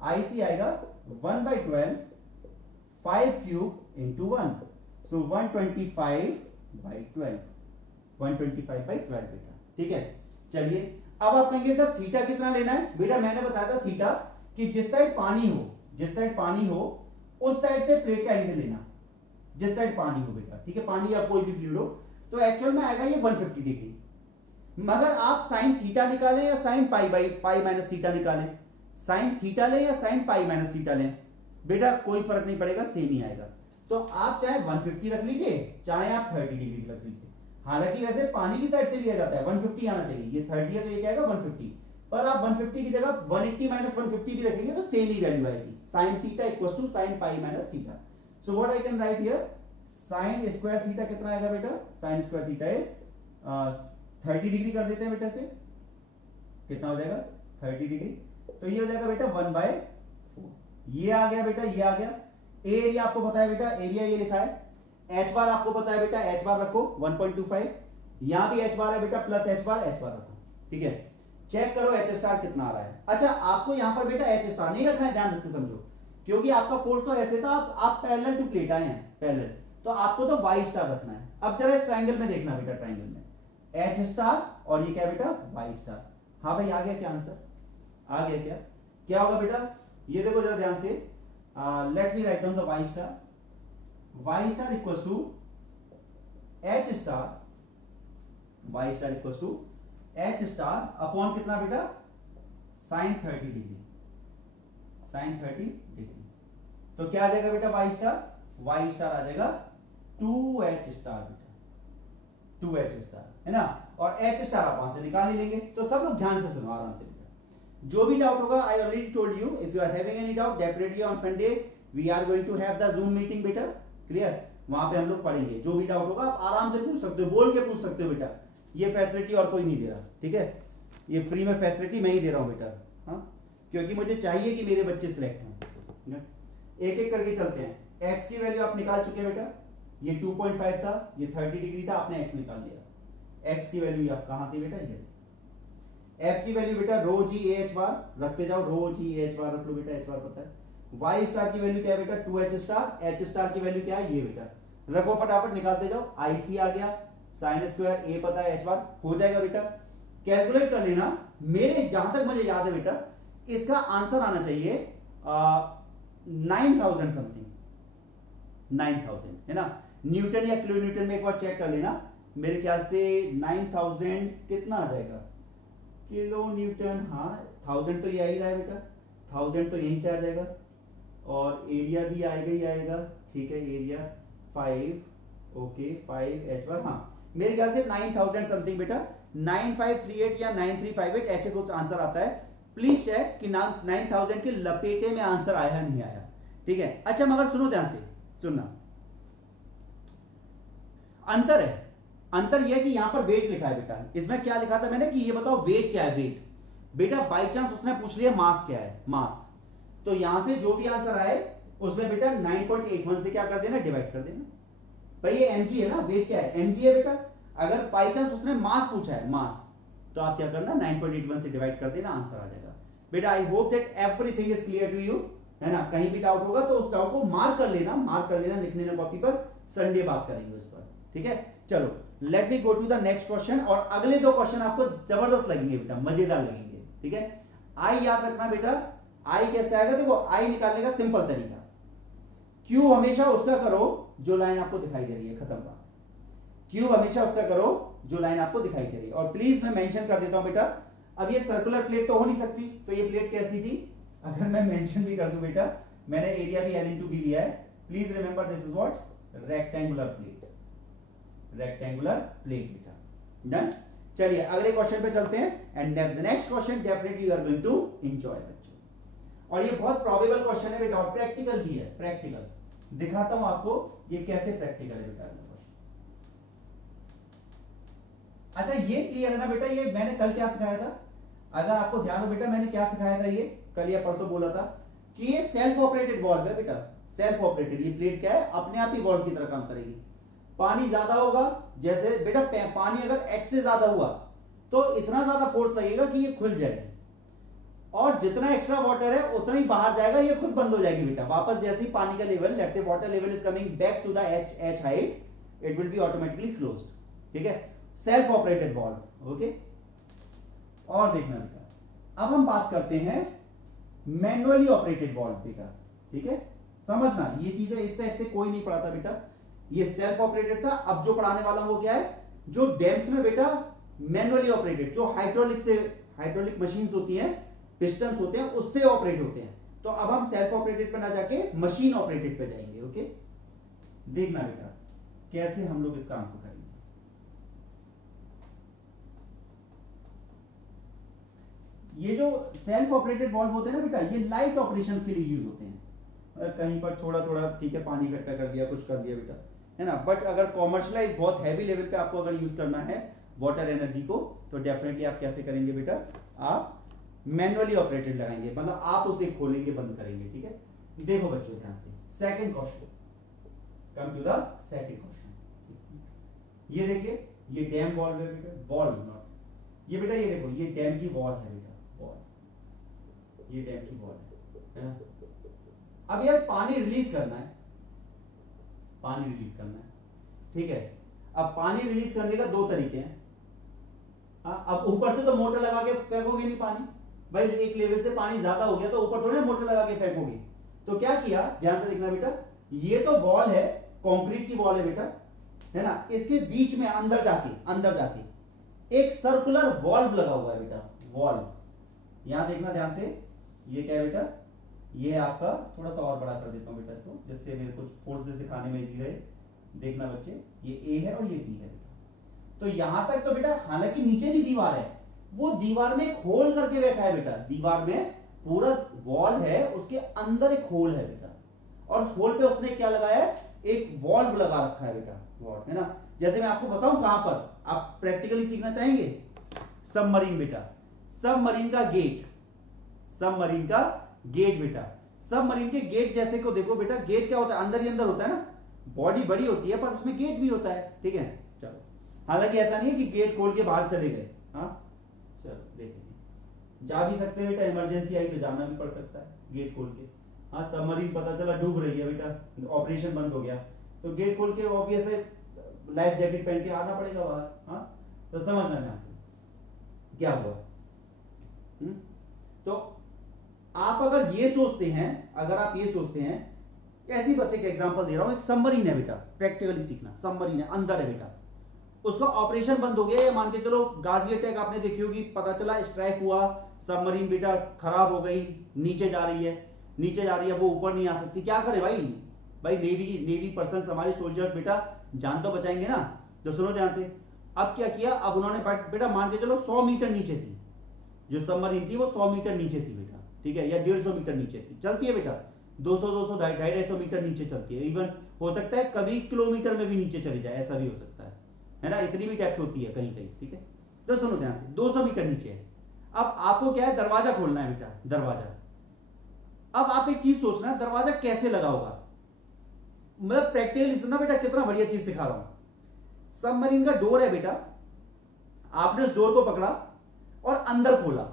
आईसी आएगा 1/12 5 क्यूब इंटू 1, सो 125/12, 125/12 बेटा, ठीक है। चलिए अब आप कहेंगे सर थीटा कितना लेना है, बेटा मैंने बताया था थीटा कि जिस साइड पानी हो, जिस साइड पानी हो उस साइड से प्लेट का एंगल लेना, जिस साइड पानी हो बेटा, ठीक है, पानी या कोई भी फ्लूइड हो। तो एक्चुअल में आएगा ये 150 डिग्री। मगर आप साइन थीटा निकालें या साइन पाई माइनस थीटा निकालें, साइन थीटा लें या साइन पाई माइनस थीटा लें, बेटा कोई फर्क नहीं पड़ेगा, सेम ही आएगा। तो आप चाहे 150 रख लीजिए, चाहे आप 30 डिग्री रख लीजिए। हालांकि वैसे पानी की साइड से लिया जाता है 150 आना चाहिए, ये 30 है तो ये क्या आएगा 150, पर आप 150 की जगह 180 माइनस 150 भी रखेंगे तो सेम ही वैल्यू आएगी, sin theta equals to sin pi minus theta. So what I can write here, sin square theta कितना आएगा बेटा, sin square theta is 30 degree कर देते हैं बेटा से, कितना हो जाएगा 30 डिग्री, तो ये हो जाएगा बेटा 1/4। ये आ गया बेटा, ये आ गया। एरिया आपको पता है बेटा, एरिया ये लिखा है। एच बार आपको पता है बेटा, एच बार रखो 1.25, यहां भी एच बार है बेटा, प्लस एच बार रखो, ठीक है। चेक करो एच स्टार कितना आ रहा है। अच्छा आपको यहां पर बेटा एच स्टार नहीं रखना है, ध्यान से समझो, क्योंकि आपका फोर्स तो ऐसे था, आप पैरेलल टू प्लेट आए हैं, पैरेलल, तो आपको तो वाई स्टार रखना है। अब जरा इस ट्राइंगल में देखना बेटा, ट्राइंगल में एच स्टार और ये क्या बेटा वाई स्टार। हाँ भाई आ गया क्या आंसर, आ गया क्या, क्या होगा बेटा, ये देखो जरा ध्यान से, let me write down the Y star, Y star equals to H star, Y star equals to H star upon कितना बेटा साइन 30 डिग्री, साइन 30 डिग्री। तो क्या आ जाएगा बेटा वाई स्टार आ जाएगा 2h स्टार बेटा, 2h स्टार है ना, और h स्टार आप वहां से निकाल ही लेंगे। तो सब लोग ध्यान से सुनो आराम से बेटा, जो भी डाउट होगा, I already told you, if you are having any doubt definitely on Sunday we are going to have the Zoom meeting बेटा, क्लियर, वहां पे हम लोग पढ़ेंगे। जो भी डाउट होगा आप आराम से पूछ सकते हो, बोल के पूछ सकते हो बेटा, ये फैसिलिटी और कोई नहीं दे रहा, ठीक है, ये फ्री में फैसिलिटी मैं ही दे रहा हूं बेटा, हाँ, क्योंकि मुझे चाहिए कि मेरे बच्चे सिलेक्ट हों। एक एक करके चलते हैं। x की वैल्यू आप निकाल चुके हैं बेटा, ये 2.5 था, ये 30 डिग्री था, आपने x निकाल लिया। x की वैल्यू आप कहां थी बेटा, ये। f की वैल्यू बेटा रो जी ए एच बार रखते जाओ, रो जी ए एच बार रख लो बेटा, एच बार पता है। y स्टार की वैल्यू क्या है बेटा 2h स्टार, h स्टार की वैल्यू क्या है ये बेटा, रखो फटाफट निकालते जाओ। ic आ गया, साइन स्क्वायर ए पता है, h बार हो जाएगा बेटा। कैलकुलेट कर लेना, मेरे जहां तक मुझे याद है बेटा इसका आंसर आना चाहिए 9000 समथिंग, 9000 है ना, न्यूटन या किलो न्यूटन में एक बार चेक कर लेना, मेरे ख्याल से 9000 कितना आ जाएगा किलो न्यूटन, हाँ 1000 तो ये आ ही रहा है बेटा, 1000 तो यहीं से आ जाएगा, और एरिया भी आएगा ही आएगा, ठीक है, एरिया 5, ओके 5 h बार, हाँ मेरे ख्याल से 9000 समथिंग बेटा, 9538 या 9358 ऐसे कुछ आंसर आता है। प्लीज चेक कि 9000 के लपेटे में आंसर आया नहीं आया, ठीक है। अच्छा मगर सुनो ध्यान से, सुनना, अंतर है, अंतर यह कि यहां पर वेट लिखा है बेटा, इसमें क्या लिखा था मैंने कि ये बताओ वेट क्या है, वेट बेटा बाई चांस उसने पूछ लिया मास क्या है, मास, तो यहां से जो भी आंसर आए उसमें बेटा 9.81 से क्या कर देना, डिवाइड कर देना। भाई ये mg है ना, वेट क्या है mg है बेटा, अगर बाई चांस उसने मास पूछा है, मास, तो आप क्या करना 9.81 से डिवाइड कर देना, आंसर आ जाएगा बेटा। I hope that everything is clear to you, है ना, कहीं भी डाउट होगा तो उस डाउट को मार्क कर लेना, लिख लेना कॉपी पर, संडे बात करेंगे उस पर, ठीक है। चलो let me go to the next question, और अगले दो क्वेश्चन आपको जबरदस्त लगेंगे बेटा, मजेदार लगेंगे, ठीक है। आई याद रखना बेटा, आई कैसे आएगा, देखो आई निकालने का सिंपल तरीका, क्यूब हमेशा उसका करो जो लाइन आपको दिखाई दे रही है, खत्म बात, क्यूब हमेशा उसका करो जो लाइन आपको दिखाई दे रही है। और प्लीज मैं मेंशन कर देता हूं बेटा, अब ये सर्कुलर प्लेट तो हो नहीं सकती, तो ये प्लेट कैसी थी, अगर मैं मेंशन भी कर दूं बेटा, मैंने एरिया भी L/B लिया है, please remember this is what rectangular plate, rectangular plate बेटा, डन। चलिए अगले क्वेश्चन पे चलते हैं, and the next question definitely you are going to enjoy बच्चों, और ये बहुत प्रोबेबल क्वेश्चन है बेटा, और प्रैक्टिकल भी है, प्रैक्टिकल दिखाता हूं आपको ये कैसे प्रैक्टिकल है बेटा। अच्छा ये क्लियर है ना बेटा, ये मैंने कल क्या सिखाया था, अगर आपको ध्यान हो बेटा मैंने क्या सिखाया था, ये कल या परसों बोला था कि ये सेल्फ ऑपरेटेड वॉल्व है बेटा, सेल्फ ऑपरेटेड, ये प्लेट क्या है अपने आप ही वॉल्व की तरह काम करेगी। पानी ज्यादा होगा, जैसे बेटा पानी अगर x से ज्यादा हुआ तो इतना ज्यादा फोर्स लगेगा कि ये खुल जाएगी, और जितना एक्स्ट्रा वाटर है उतना ही बाहर जाएगा, ये खुद बंद हो जाएगी बेटा वापस, जैसे ही पानी का level, let's say water level is coming back to the h height, it will be automatically closed, ठीक है, सेल्फ ऑपरेटेड वॉल्व, ओके। और देखना बेटा अब हम बात करते हैं मैनुअली ऑपरेटेड वॉल्व बेटा, ठीक है, समझना ये चीजें इस टाइप से कोई नहीं पढ़ा था बेटा, ये सेल्फ ऑपरेटेड था। अब जो पढ़ाने वाला हूं वो क्या है, जो डैम्स में बेटा मैनुअली ऑपरेटेड, जो हाइड्रोलिक मशीन्स होती हैं, पिस्टन्स होते हैं, उससे ऑपरेट होते हैं। तो अब हम सेल्फ ऑपरेटेड पे ना जाके मशीन ऑपरेटेड पे जाएंगे, ओके। देखना बेटा कैसे हम लोग इस काम को करेंगे। ये जो सेल्फ ऑपरेटेड वॉल्व होते हैं ना बेटा, ये लाइट ऑपरेशंस के लिए यूज होते हैं। कहीं पर थोड़ा थोड़ा ठीक है पानी इकट्ठा कर दिया, कुछ कर दिया बेटा, है ना। बट अगर कॉमर्शलाइज बहुत हैवी लेवल पे आपको अगर यूज करना है वाटर एनर्जी को, तो डेफिनेटली आप कैसे करेंगे बेटा, आप मैनुअली ऑपरेटेड लगाएंगे, मतलब आप उसे खोलेंगे बंद करेंगे, ठीक है। देखो बच्चों ध्यान से, second question, come to the second question. ये देखिए, ये डैम वॉल है बेटा, वॉल नॉट ये बेटा, ये देखो ये डैम की वॉल है बेटा, वॉल, ये डैम की वॉल है ना। अब यार पानी रिलीज करना है, पानी रिलीज करना है, ठीक है। अब पानी रिलीज करने का दो तरीके हैं। अब ऊपर से तो मोटर लगा के फेंकोगे नहीं पानी भाई, एक लेवल से पानी ज्यादा हो गया तो ऊपर थोड़े मोटर लगा के फेंकोगे। तो क्या किया, ध्यान से देखना बेटा, ये तो वॉल है, कंक्रीट की वॉल है बेटा, है ना। इसके बीच में अंदर जाके एक सर्कुलर वॉल्व लगा हुआ है बेटा, वॉल्व। यहां देखना ध्यान से, ये क्या है बेटा, ये है आपका, थोड़ा सा और बड़ा कर देता हूं बेटा इसको, जिससे मेरे को फोर्स से दिखाने में इजी रहे। देखना बच्चे, ये ए है और ये बी है बेटा। तो यहां तक तो बेटा, हालांकि नीचे भी दीवार है, वो दीवार में खोल करके बैठा है बेटा, दीवार में पूरा वॉल है, उसके अंदर एक होल है बेटा, और उस होल पे उसने क्या लगाया है, एक वॉल्व लगा रखा है बेटा, वॉल्व, है ना। जैसे मैं आपको बताऊं कहां पर, आप प्रैक्टिकली सीखना चाहेंगे, सबमरीन बेटा, सबमरीन का गेट, सबमरीन का गेट बेटा, सबमरीन के गेट जैसे को देखो बेटा, गेट क्या होता है, अंदर ही अंदर होता है ना, बॉडी बड़ी होती है पर उसमें गेट भी होता है, ठीक है। चलो, हालांकि ऐसा नहीं है कि गेट खोल के बाहर चले गए, हाँ चलो देखेंगे, जा भी सकते हैं बेटा, इमरजेंसी आई तो जाना भी पड़ सकता है गेट खोल के। हाँ, सबमरीन पता चला डूब रही है बेटा, ऑपरेशन बंद हो गया, तो गेट खोल के ऑब्वियस है लाइफ जैकेट पहन के आना पड़ेगा बाहर, हाँ। तो समझना ध्यान से क्या हुआ। तो आप अगर ये सोचते हैं, अगर आप ये सोचते हैं, ऐसी बस एक एग्जांपल दे रहा हूं, एक सबमरीन है बेटा, प्रैक्टिकली सीखना, सबमरीन है, अंदर है बेटा, उसका ऑपरेशन बंद हो गया, या मान के चलो गाजी अटैक आपने देखी होगी, पता चला स्ट्राइक हुआ, सबमरीन बेटा खराब हो गई, नीचे जा रही है, वो ऊपर नहीं आ सकती, क्या करे भाई, नेवी पर्सन, हमारे सोल्जर्स बेटा जान तो बचाएंगे ना। तो सुनो ध्यान से, अब क्या किया, अब उन्होंने बेटा मान के चलो 100 मीटर नीचे थी, जो सबमरीन थी वो 100 मीटर नीचे थी बेटा, ठीक है, या 150 मीटर नीचे थी, चलती है बेटा 200 250 मीटर नीचे चलती है, इवन हो सकता है कभी किलोमीटर में भी नीचे चली जाए, ऐसा भी हो सकता है ना, इतनी भी डेप्थ होती है कहीं कहीं, ठीक है। तो सुनो ध्यान से, 200 मीटर नीचे है। अब आपको क्या है, दरवाजा खोलना है बेटा, दरवाजा। अब आप एक चीज सोचना, दरवाजा कैसे लगा होगा, मतलब प्रैक्टिकली सुनना बेटा, कितना बढ़िया चीज सिखा रहा हूं। सबमरीन का डोर है बेटा, आपने उस डोर को पकड़ा और अंदर खोला,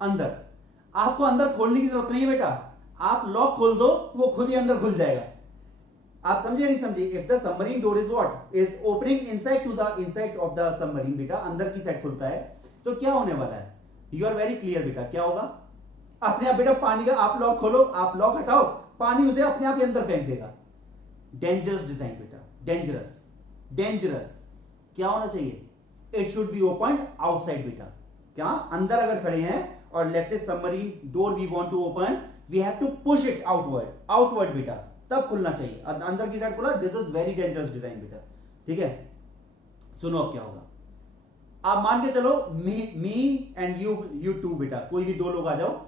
अंदर, आपको अंदर खोलने की जरूरत नहीं है बेटा, आप लॉक खोल दो, वो खुद ही अंदर खुल जाएगा। आप समझे नहीं समझे, if the submarine door is what, is opening inside to the inside of the submarine बेटा, अंदर की साइड खुलता है, तो क्या होने वाला है, यू आर वेरी क्लियर बेटा, क्या होगा, अपने आप बेटा पानी का, आप लॉक खोलो, आप लॉक हटाओ, पानी उसे अपने आप ही अंदर फेंक देगा। डेंजरस डिजाइन बेटा, डेंजरस क्या होना चाहिए, it should be open outside बेटा, क्या अंदर अगर खड़े हैं और let's say submarine door we want to open, we have to push it outward बेटा, तब खुलना चाहिए, अंदर की साइड खुला, this is very dangerous design बेटा, ठीक है। सुनो अब क्या होगा, आप मान के चलो मी एंड यू टू बेटा, कोई भी दो लोग आ जाओ,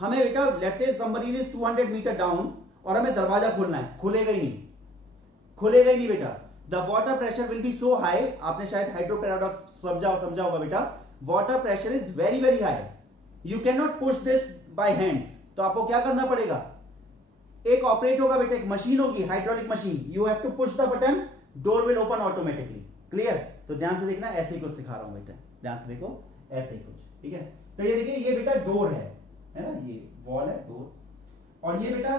हमें बेटा let's say submarine is 200 meter down और हमें दरवाजा खोलना है, खुलेगा ही नहीं बेटा, the water pressure will be so high, आपने शायद हाइड्रो पैराडॉक्स समझा होगा बेटा, water pressure is very very high, you can not push this by hands, तो आपको क्या करना पड़ेगा, एक ऑपरेट होगा बेटा, एक मशीन होगी, hydraulic machine, you have to push the button, door will open automatically, clear. तो ध्यान से देखना, ऐसे ही कुछ सिखा रहा हूं बेटा, ध्यान से देखो, ऐसे ही कुछ, ठीक है। तो ये देखिए, ये बेटा डोर है ना, ये वॉल है, डोर, और ये बेटा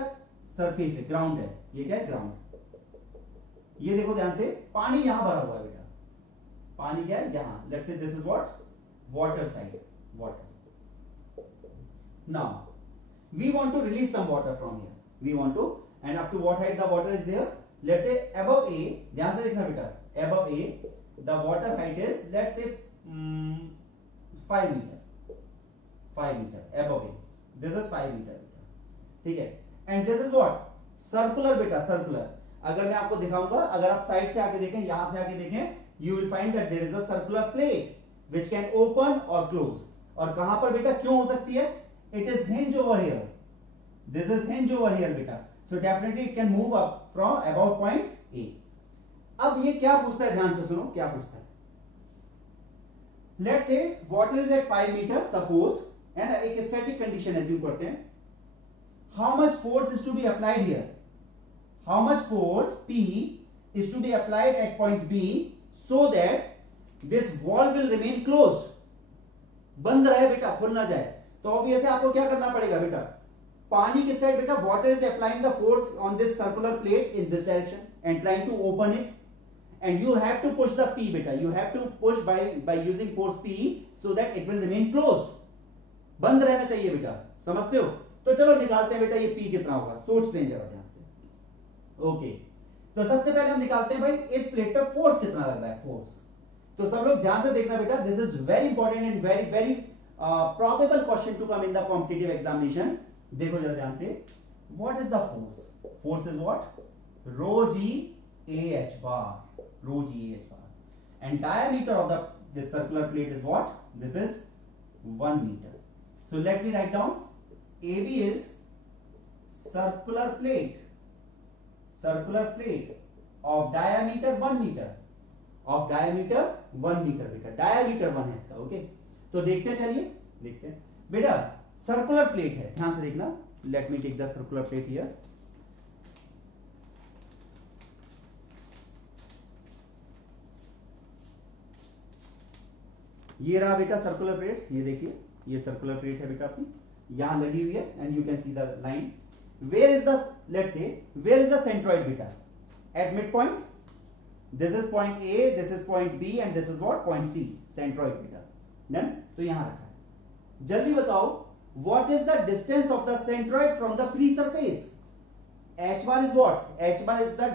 सरफेस है, ग्राउंड है, ये क्या है, ग्राउंड। ये देखो ध्यान से, पानी यहां भरा हुआ है बेटा, पानी क्या है यहां, let's say this is what, water side, water. Now we want to release some water from here, we want to, and up to what height the water is there, let's say above a, ध्यान से देखना बेटा, above a the water height is let's say 5 meter above a, this is 5 meter बेटा, ठीक है। and this is what, circular बेटा, circular, अगर मैं आपको दिखाऊंगा, अगर आप साइड से आके देखें, यहां से आके देखें, you will find that there is a circular plate which can open और क्लोज। और कहां पर बेटा क्यों हो सकती है? It is hinge over here, this is hinge over here बेटा, so definitely it can move up from about point A. अब ये क्या पूछता है, ध्यान से सुनो क्या पूछता है। Let's say water is at 5 meter, suppose, है ना, एक स्टैटिक कंडीशन एज्यूम करते हैं। How much force is to be applied here, how much force P is to be applied at point B so that this wall will remain closed, बंद रहे बेटा, खुल ना जाए। तो ऑब्वियस है आपको क्या करना पड़ेगा बेटा, पानी के साइड बेटा, water is applying the force on this circular plate in this direction and trying to open it, and you have to push the P beta, you have to push by using force P so that it will remain closed, बंद रहना चाहिए बेटा, समझते हो? तो चलो निकालते हैं बेटा ये P कितना होगा, सोचते हैं जरा ध्यान से। ओके, तो सबसे पहले हम निकालते हैं भाई इस प्लेट पे फोर्स कितना लग रहा है, फोर्स। तो सब लोग ध्यान से देखना बेटा, this is very important and very very probable question to come in the competitive examination. देखो जरा ध्यान से, what is the force? Force is what? Rho ji A H bar, rho g h bar, and diameter of this circular plate is what? This is 1 meter. So let me write down, AB is circular plate of diameter 1 meter, of diameter 1 meter बेटा, diameter 1 है इसका। Okay, तो देखते हैं, चलिए देखते हैं बेटा। सर्कुलर प्लेट है, ध्यान से देखना, let me take the circular plate here. ये रहा बेटा सर्कुलर प्लेट, ये देखिए, ये सर्कुलर प्लेट है बेटा अपनी, यहां लगी हुई है, and you can see the line. Where is the, let's say where is the centroid बेटा? At mid point, this is point A, this is point B, and this is what? Point C, centroid बेटा। Done, तो यहां रखा है। जल्दी बताओ, what is the distance of the centroid from the free surface? h bar is what? h bar is the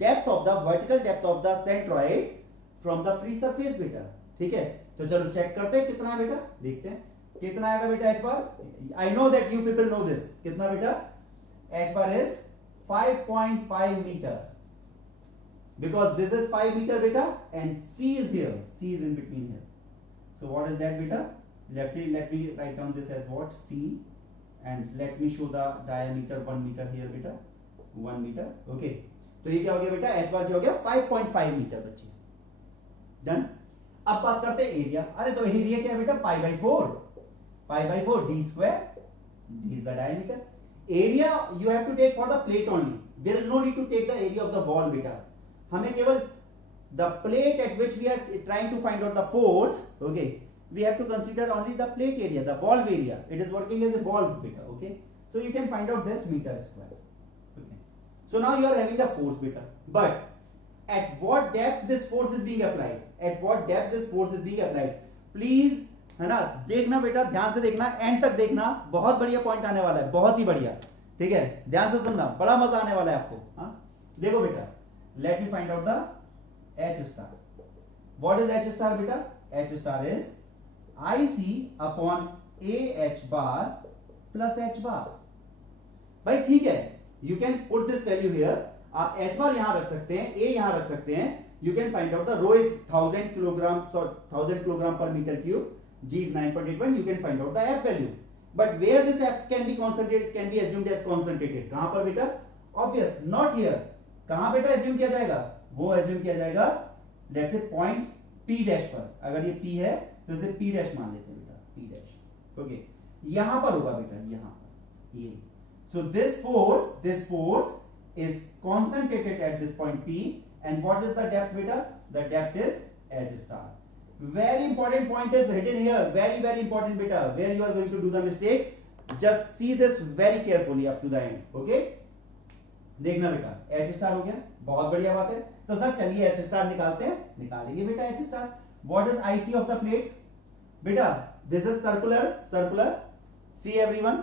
depth of the vertical depth of the centroid from the free surface बेटा, ठीक है? तो चलो check करते हैं कितना है बेटा, देखते हैं कितना आएगा बेटा h bar। I know that you people know this, कितना बेटा? h bar is 5.5 meter, because this is 5 meter beta and c is here, c is in between here, so what is that beta? Let's see, let me write down this as what? C, and let me show the diameter 1 meter here beta, 1 meter। okay, तो ये क्या हो गया बेटा? h bar क्या हो गया? 5.5 metre बच्चे। डन। अब बात करते हैं एरिया। अरे तो एरिया क्या है बेटा? Pi by 4 D square, D is the diameter. Area you have to take for the plate only, there is no need to take the area of the wall बेटा। हमें केवल the plate at which we are trying to find out the force, okay, we have to consider only the plate area, the valve area. It is working as a valve beta, okay? So you can find out this meter square, okay? So now you are having the force beta, but at what depth this force is being applied? At what depth this force is being applied? Please, है ना, देखना बेटा, ध्यान से देखना, and तक देखना, बहुत बढ़िया पॉइंट आने वाला है, बहुत ही बढ़िया, ठीक है? ध्यान से सुनना, बड़ा मजा आने वाला है आपको। हाँ, देखो बेटा, let me find out the H star. What is H star बेटा? H star is IC upon AH bar plus H bar। भाई ठीक है, you can put this value here, आप H bar यहां रख सकते हैं, A यहां रख सकते हैं, you can find out the rho is 1000 kilogram, so 1000 kilogram per meter cube, G is 9.81, you can find out the F value, but where this F can be concentrated, can be assumed as concentrated, कहां पर बेटा? Obvious, not here। कहां बेटा assume किया जाएगा? वो assume किया जाएगा let's say point P dash पर, अगर ये P है तो इसे P डैश मान लेते हैं बेटा, P डैश, ओके, यहां पर होगा बेटा, यहां पर ये। So this force is concentrated at this point P, and what is the depth beta? The depth is H star. Very important point is written here, very very important beta, where you are going to do the mistake, just see this very carefully up to the end, okay? देखना बेटा, H star हो गया, बहुत बढ़िया बात है। तो sir चलिए H star निकालते हैं, निकालेंगे बेटा H star। What is IC of the plate? Beta, this is circular. See everyone,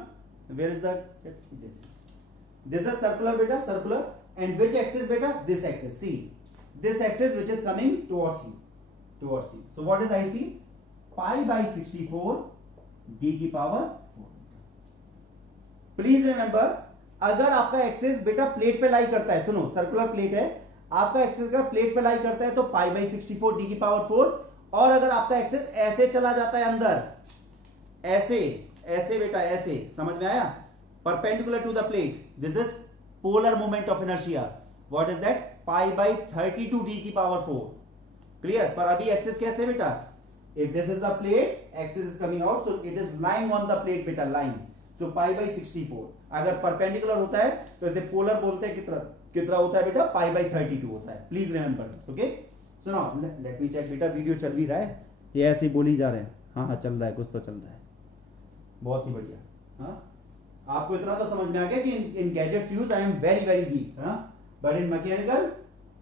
where is the this? This is circular beta, circular, and which axis beta? This axis. See, this axis which is coming towards you. So what is IC? Pi by 64 d की power 4। Please remember, अगर आपका axis बेटा plate पे लाई करता है, सुनो circular plate है, आपका एक्सिस का प्लेट पे लाई करता है तो पाई बाई 64 डी की पावर 4, और अगर आपका एक्सिस ऐसे चला जाता है अंदर, ऐसे ऐसे बेटा ऐसे, समझ में आया, perpendicular to the plate, this is polar moment of inertia, what is that, pi by 32 D की पावर 4, क्लियर। पर अभी एक्सिस कैसे बेटा, इफ दिस इज द प्लेट, axis is coming out, so it is lying on the plate बेटा, lying, so pi by 64। अगर परपेंडिकुलर होता है तो इसे पोलर बोलते हैं, कितना कितना होता है बेटा, पाई बाई 32 होता है, please remember this, okay. So now let me check बेटा, वीडियो चल भी रहा है, ये ऐसे ही बोली जा रहे हैं, हाँ हाँ चल रहा है, कुछ तो चल रहा है, बहुत ही बढ़िया। हाँ, आपको इतना तो समझ में आ गया कि in gadgets use I am very very weak, हाँ, but in mechanical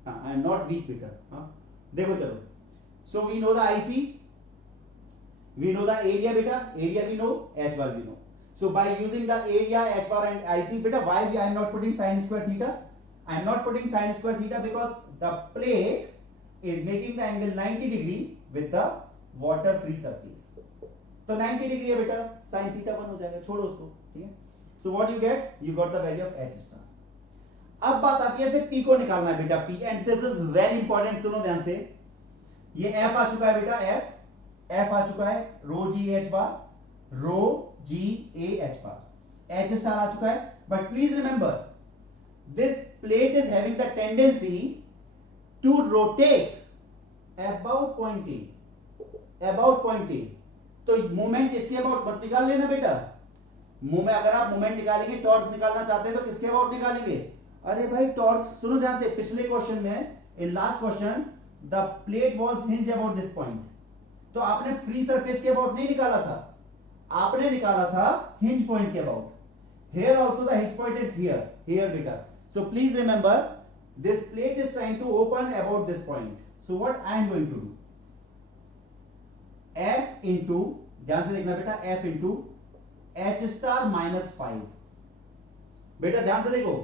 I am not weak बेटा। हाँ, देखो चलो, so we know the IC, we know the area beta, area we know, h bar we know, so by using the area, h bar and ic beta, why I am not putting sin square theta, I am not putting sin square theta because the plate is making the angle 90 degree with the water free surface, तो 90 degree है बेटा, sin theta 1 हो जाएगा, छोड़ो उसको, ठीक है। so what you get, you got the value of h star। अब बात आती है इसे p को निकालना है बेटा, p, and this is very important, सुनो ध्यान से, ये f आ चुका है बेटा, f आ चुका है, rho g h bar, rho ji A H bar, h star आ चुका है, but please remember this plate is having the tendency to rotate about point A, about point A, तो मोमेंट इसके अबाउट मत निकाल लेना बेटा, मोमेंट, अगर आप मोमेंट निकालेंगे, टॉर्क निकालना चाहते हैं तो किसके अबाउट निकालेंगे, अरे भाई टॉर्क, सुनो ध्यान से, पिछले क्वेश्चन में, in last question the plate was hinge about this point, तो आपने फ्री सरफेस के अबाउट नहीं निकाला था, आपने निकाला था हिंज पॉइंट के about, here also the hinge point is here beta, so please remember this plate is trying to open about this point, so what I am going to do, f into, ध्यान से देखना बेटा, f into h star minus 5, बेटा ध्यान से देखो,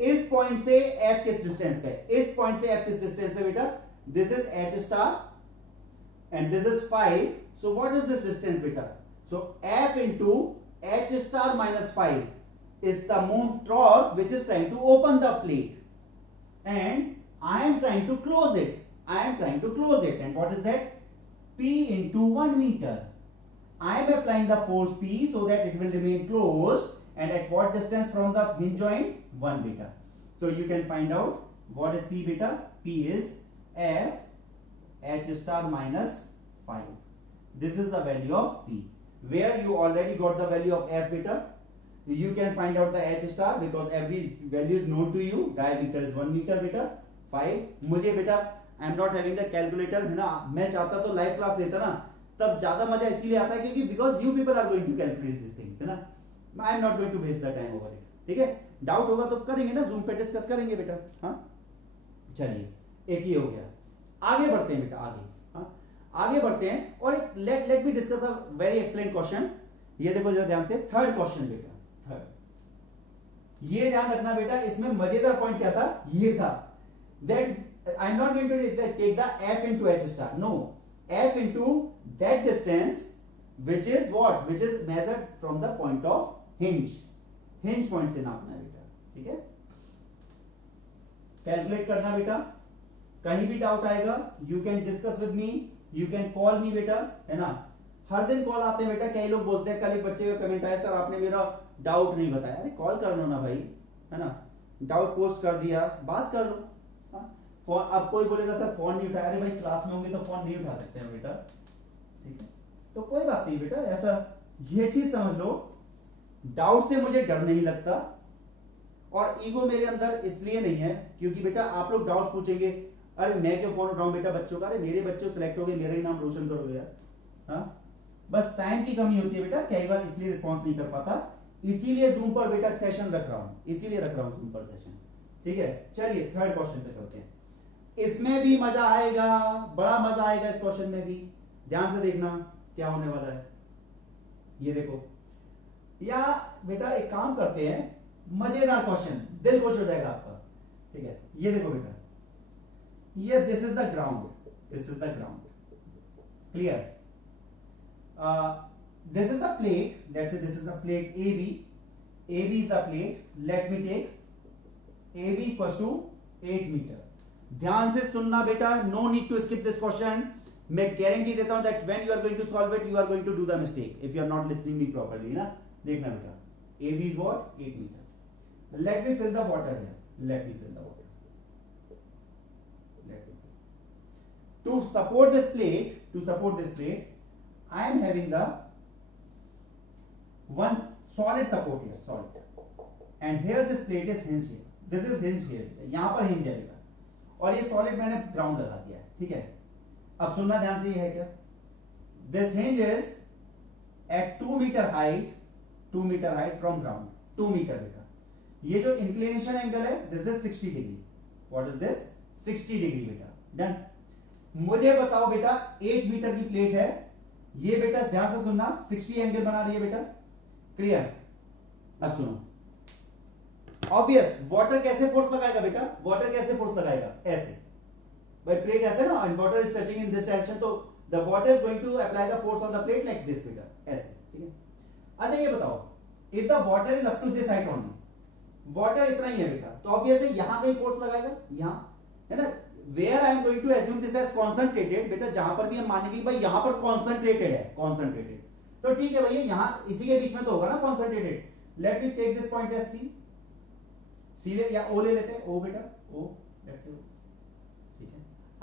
इस point से f किस डिस्टेंस पे, इस पॉइंट से f किस डिस्टेंस पे बेटा, this is h star and this is 5, so what is this distance beta, so f into h star minus 5 is the torque which is trying to open the plate and I am trying to close it, and what is that, p into 1 meter, I am applying the force p so that it will remain closed, and at what distance from the hinge joint, 1 beta, so you can find out what is p beta, p is f h star minus 5, this is the value of p, where you already got the value of f beta, you can find out the h star because every value is known to you, diameter is 1 meter beta, 5, मुझे बेटा I am not having the calculator है ना, मैं चाहता तो live class लेता ना, तब ज्यादा मजा इसीलिए आता है क्योंकि because you people are going to calculate these things, है ना, I am not going to waste the time over it, ठीक है। डाउट होगा तो करेंगे ना, जूम पे डिस्कस करेंगे बेटा। हाँ चलिए, एक ही हो गया, आगे बढ़ते हैं बेटा, आगे, हाँ आगे बढ़ते हैं, और let me discuss a very excellent question, ये देखो जरा ध्यान से, थर्ड क्वेश्चन बेटा, थर्ड, ये ध्यान रखना बेटा, इसमें मजेदार पॉइंट क्या था, ये था that I am not going to take the f into h star, no, f into that distance which is what, which is measured from the point of hinge, hinge point से नापना है बेटा, ठीक है, कैलकुलेट करना बेटा, कहीं भी डाउट आएगा you can discuss with me, you can call मी बेटा, है ना, हर दिन कॉल आते हैं बेटा, कई लोग बोलते हैं, कल एक बच्चे का कमेंट आया, सर आपने मेरा डाउट नहीं बताया, अरे कॉल कर लो ना भाई, है ना, डाउट पोस्ट कर दिया, बात कर लो, फोन, अब कोई बोलेगा सर फोन नहीं उठाया, अरे भाई क्लास में होंगे तो फोन नहीं उठा सकते हैं बेटा, ठीक है, तो कोई बात नहीं बेटा, ऐसा ये चीज समझ लो, डाउट से मुझे डर नहीं लगता, और ईगो मेरे अंदर इसलिए नहीं है क्योंकि बेटा आप लोग डाउट पूछेंगे, अरे मैं क्यों फोन उठाऊं बेटा बच्चों का, अरे मेरे बच्चों सेलेक्ट हो गए, मेरा ही नाम रोशन करोगे यार, हाँ बस टाइम की कमी होती है बेटा, कई बार इसलिए रिस्पॉन्स नहीं कर पाता, इसीलिए जूम पर बेटा सेशन रख रहा हूं, इसीलिए रख रहा हूं जूम पर सेशन, ठीक है। चलिए थर्ड क्वेश्चन पे चलते हैं, इसमें भी मजा आएगा, बड़ा मजा आएगा इस क्वेश्चन में भी, ध्यान से देखना क्या होने वाला है, ये देखो, या बेटा एक काम करते हैं, मजेदार क्वेश्चन, दिल खुश हो जाएगा आपका, ठीक है, ये देखो बेटा, ये this is the ground, this is the ground, clear, this is the plate, let's say this is the plate AB, AB is the plate. Let me take AB equals to 8 metre. ध्यान से सुनना बेटा, no need to skip this question. मैं guarantee देता हूं that when you are going to solve it, you are going to do the mistake if you are not listening me properly. ना देखना बेटा, AB is what? 8 metre. Let me fill the water here. Let me fill the water. Let me fill. To support this plate, I am having the one solid support here, solid. And here this plate is hinged here. This is hinged here. यहां पर hinge है बेटा. और ये solid मैंने ground लगा दिया है, ठीक है. अब सुनना ध्यान से, ये है क्या? This hinge is at 2 meter height from ground. 2 meter बेटा. ये जो inclination angle है, this is 60 degree. What is this? 60 degree बेटा. Done. मुझे बताओ बेटा, 8 मीटर की प्लेट है, ये बेटा ध्यान से सुनना, 60 एंगल बना रही है बेटा. क्लियर? अब सुनो, ऑब्वियस, वाटर कैसे फोर्स लगाएगा बेटा? वाटर कैसे फोर्स लगाएगा? ऐसे. भाई प्लेट ऐसे ना, and water is touching in this direction, तो the water is going to apply the force on the plate like this बेटा, ऐसे. ठीक है. अच्छा ये बताओ, if the water is up to this height only, water इतना ही है बेटा, तो ऑब्वियसली यहां कहीं फोर्स लगाएगा, यहां, है ना. Where I am going to assume this as concentrated बेटा, जहां पर भी हम मानेंगे भाई यहां पर कॉन्सेंट्रेटेड है, कॉन्सेंट्रेटेड, तो ठीक है भैया, यहां इसी के बीच में तो होगा ना concentrated. Let me take this point as C ले, या ओ ले लेते हैं, ओ बेटा, ओ, लेट्स से, ठीक है.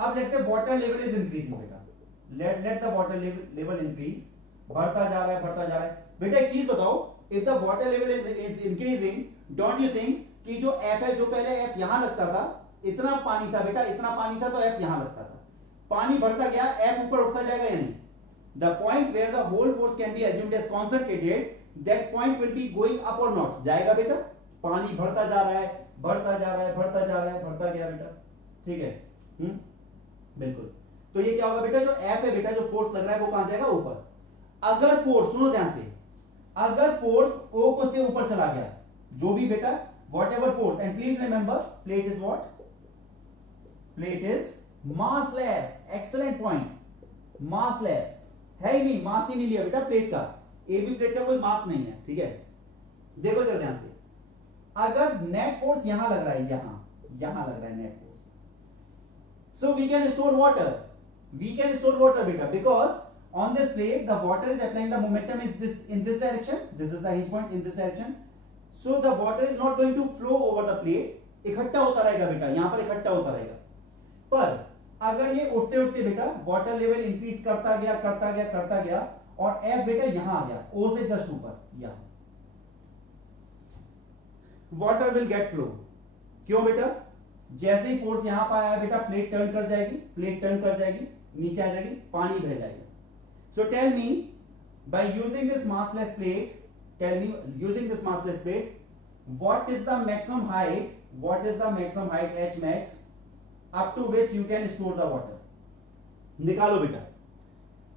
अब let's say water level is increasing बेटा, let the water level increase, बढ़ता जा रहा है बेटा. एक चीज बताओ, if the water level is increasing, don't you think कि जो एफ है, जो पहले एफ यहां लगता था, इतना पानी था बेटा, इतना पानी था, तो एफ यहां लगता था, पानी बढ़ता गया, एफ ऊपर उठता जाएगा या नहीं? The point where the whole force can be assumed as concentrated, that point will be going up or not? जाएगा बेटा, पानी बढ़ता जा रहा है, बढ़ता गया बेटा, ठीक है. बिल्कुल. तो ये क्या होगा बेटा, जो F है बेटा, जो फोर्स लग रहा है वो कहां जाएगा? ऊपर. अगर फोर्स, सुनो ध्यान से, अगर फोर्स O को से ऊपर चला गया, जो भी बेटा, whatever force, and please remember, plate is what? Plate is massless. Excellent point. Massless है ही नहीं, मास ही नहीं लिया बेटा प्लेट का, एबी प्लेट का कोई मास नहीं है, ठीक है. देखो जरा ध्यान से, अगर नेट फोर्स यहां लग रहा है, यहां लग रहा है net force, so we can store water बेटा, because on this plate the water is applying the momentum is this in this direction, this is the hinge point in this direction, so the water is not going to flow over the plate, इकट्ठा होता रहेगा बेटा, यहां पर इकट्ठा होता रहेगा. पर अगर ये उठते उठते बेटा वाटर लेवल इंक्रीज करता गया और एफ बेटा यहां आ गया, ओ से जस्ट ऊपर, यहां वाटर विल गेट फ्लो. क्यों बेटा? जैसे ही फोर्स यहां पर आया बेटा, प्लेट टर्न कर जाएगी, नीचे आ जाएगी, पानी बह जाएगा. So tell me, by using this massless plate, what is the maximum height H max up to which you can store the water? निकालो बेटा,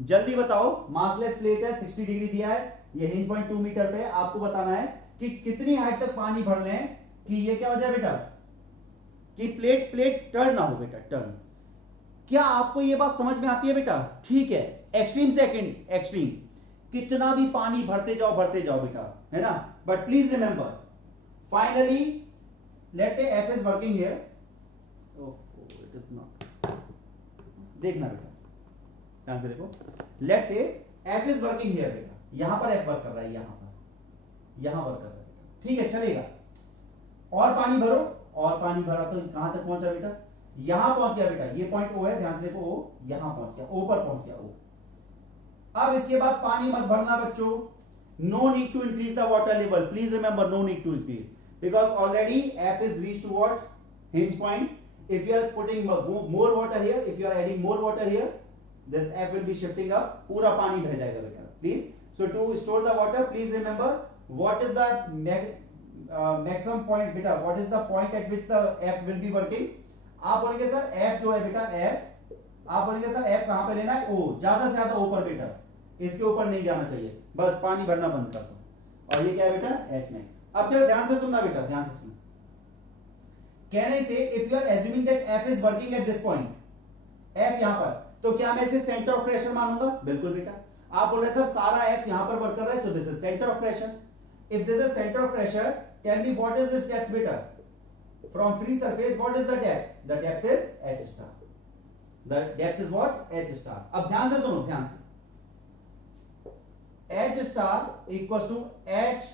जल्दी बताओ. मासलेस प्लेट है, 60 डिग्री दिया है, ये हिंज पॉइंट 2 मीटर पे, आपको बताना है कि कितनी हाइट तक पानी भर लें कि ये क्या हो जाए बेटा, कि प्लेट टर्न ना हो बेटा, टर्न. क्या आपको ये बात समझ में आती है बेटा? ठीक है. एक्सट्रीम, कितना भी पानी भरते जाओ बेटा, है ना. But please remember, finally let's say F is working here, it is not. देखना बेटा, ध्यान से देखो. Let's say F is working here बेटा, यहां पर F वर्क कर रहा है, यहां वर्क कर रहा है, ठीक है, चलेगा. और पानी भरा तो कहां तक पहुंचा बेटा? यहां पहुंच गया बेटा, ये पॉइंट O है, ध्यान से देखो, O यहां पहुंच गया, O पर पहुंच गया, O. अब इसके बाद पानी मत भरना बच्चों, no need to increase the water level, please remember, no need to increase, because already F is reached to what? Hinge point. If you are putting more water here, if you are adding more water here, this F will be shifting up, पूरा पानी बह जाएगा बेटा, please. So to store the water, please remember, what is the maximum point बेटा, what is the point at which the F will be working? आप बोलेंगे sir F जो है बेटा, आप बोलेंगे सर F कहां पे लेना है? O, ज्यादा से ज्यादा ऊपर बेटा, इसके ऊपर नहीं जाना चाहिए, बस पानी भरना बंद कर दो. और ये क्या है बेटा? H max. अब चलो ध्यान से सुनना बेटा, ध्यान से सुनना. Can I say, if you are assuming that F is working at this point, F यहां पर, तो क्या मैं इसे सेंटर ऑफ प्रेशर मानूंगा? बिल्कुल बेटा. आप बोल रहे सर सारा F यहां पर वर्क कर रहा है, तो this is centre of pressure. if this is center of pressure, tell me what is this depth beta? From free surface, what is the depth? The depth is h star. The depth is what? h star. अब ध्यान से सुनो, ध्यान से, h star equals to h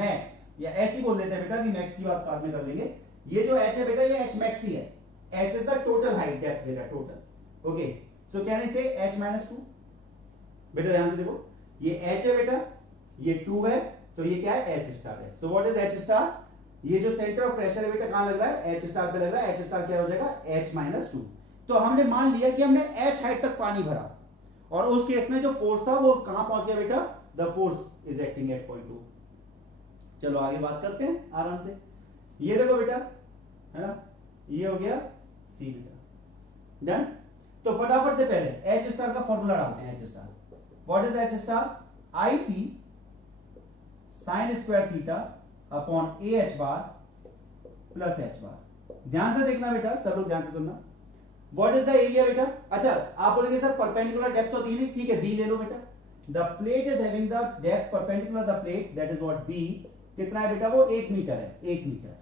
max, या h ही बोल देते हैं बेटा कि max की बात बाद में कर लेंगे. ये जो h है बेटा, ये h max ही है. h is the total height depth बेटा, total. Okay, so can I say h minus 2? बेटा ध्यान से देखो, ये h है बेटा, ये 2 है, तो ये क्या है? h स्टार है. सो व्हाट इज h स्टार? ये जो सेंटर ऑफ प्रेशर है बेटा कहां लग रहा है? h स्टार पे लग रहा है. h स्टार क्या हो जाएगा? h minus 2. तो हमने मान लिया कि हमने h हाइट तक पानी भरा, और उस केस में जो फोर्स था वो कहां पहुंच गया बेटा? The force is acting at point 2. चलो आगे बात करते हैं आराम से. ये देखो बेटा, है ना, ये हो गया c बेटा. डन. तो फटाफट से पहले h स्टार का फॉर्मूला डालते हैं. h star, what is h star? ic sin square theta upon ah bar plus h बार. ध्यान से देखना बेटा, सब लोग ध्यान से सुनना. व्हाट इज द एरिया बेटा? अच्छा, आप बोलेंगे सर परपेंडिकुलर डेप्थ तो दी नहीं. ठीक है, b ले लो बेटा. The plate is having the depth perpendicular the plate, that is what b. कितना है बेटा? वो 1 मीटर है. 1 मीटर.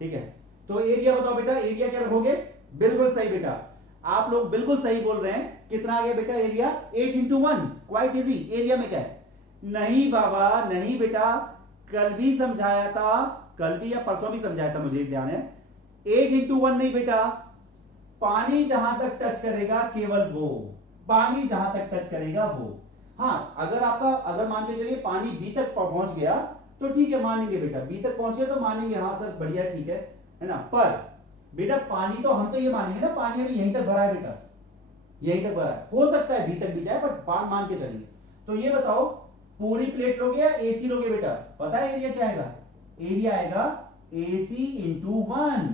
ठीक है, तो एरिया बताओ बेटा. एरिया क्या रखोगे? बिल्कुल सही बेटा, आप लोग बिल्कुल सही बोल रहे हैं. कितना आ गया बेटा area? 8 into 1. Quite easy. Area में क्या है? नहीं बाबा, नहीं बेटा, कल भी समझाया था, कल भी या परसों भी समझाया था, मुझे ध्यान है. 8 into 1 नहीं बेटा, पानी जहां तक टच करेगा केवल वो, पानी जहां तक टच करेगा वो. हाँ, अगर मान के चलिए पानी बी तक पहुंच गया तो ठीक है, मानेंगे बेटा. बी तक पहुंच गया तो मानेंगे, हाँ सर बढ़िया, ठीक है ना. पर बेटा पानी तो हम तो ये मानेंगे ना, पानी अभी यहीं तक भरा है बेटा, यहीं तक भरा है. हो सकता है बी तक भी जाए, बट मान के चलेंगे. तो ये बताओ, पूरी प्लेट लोगे या एसी लोगे बेटा? पता है एरिया क्या आएगा? एरिया आएगा AC into 1.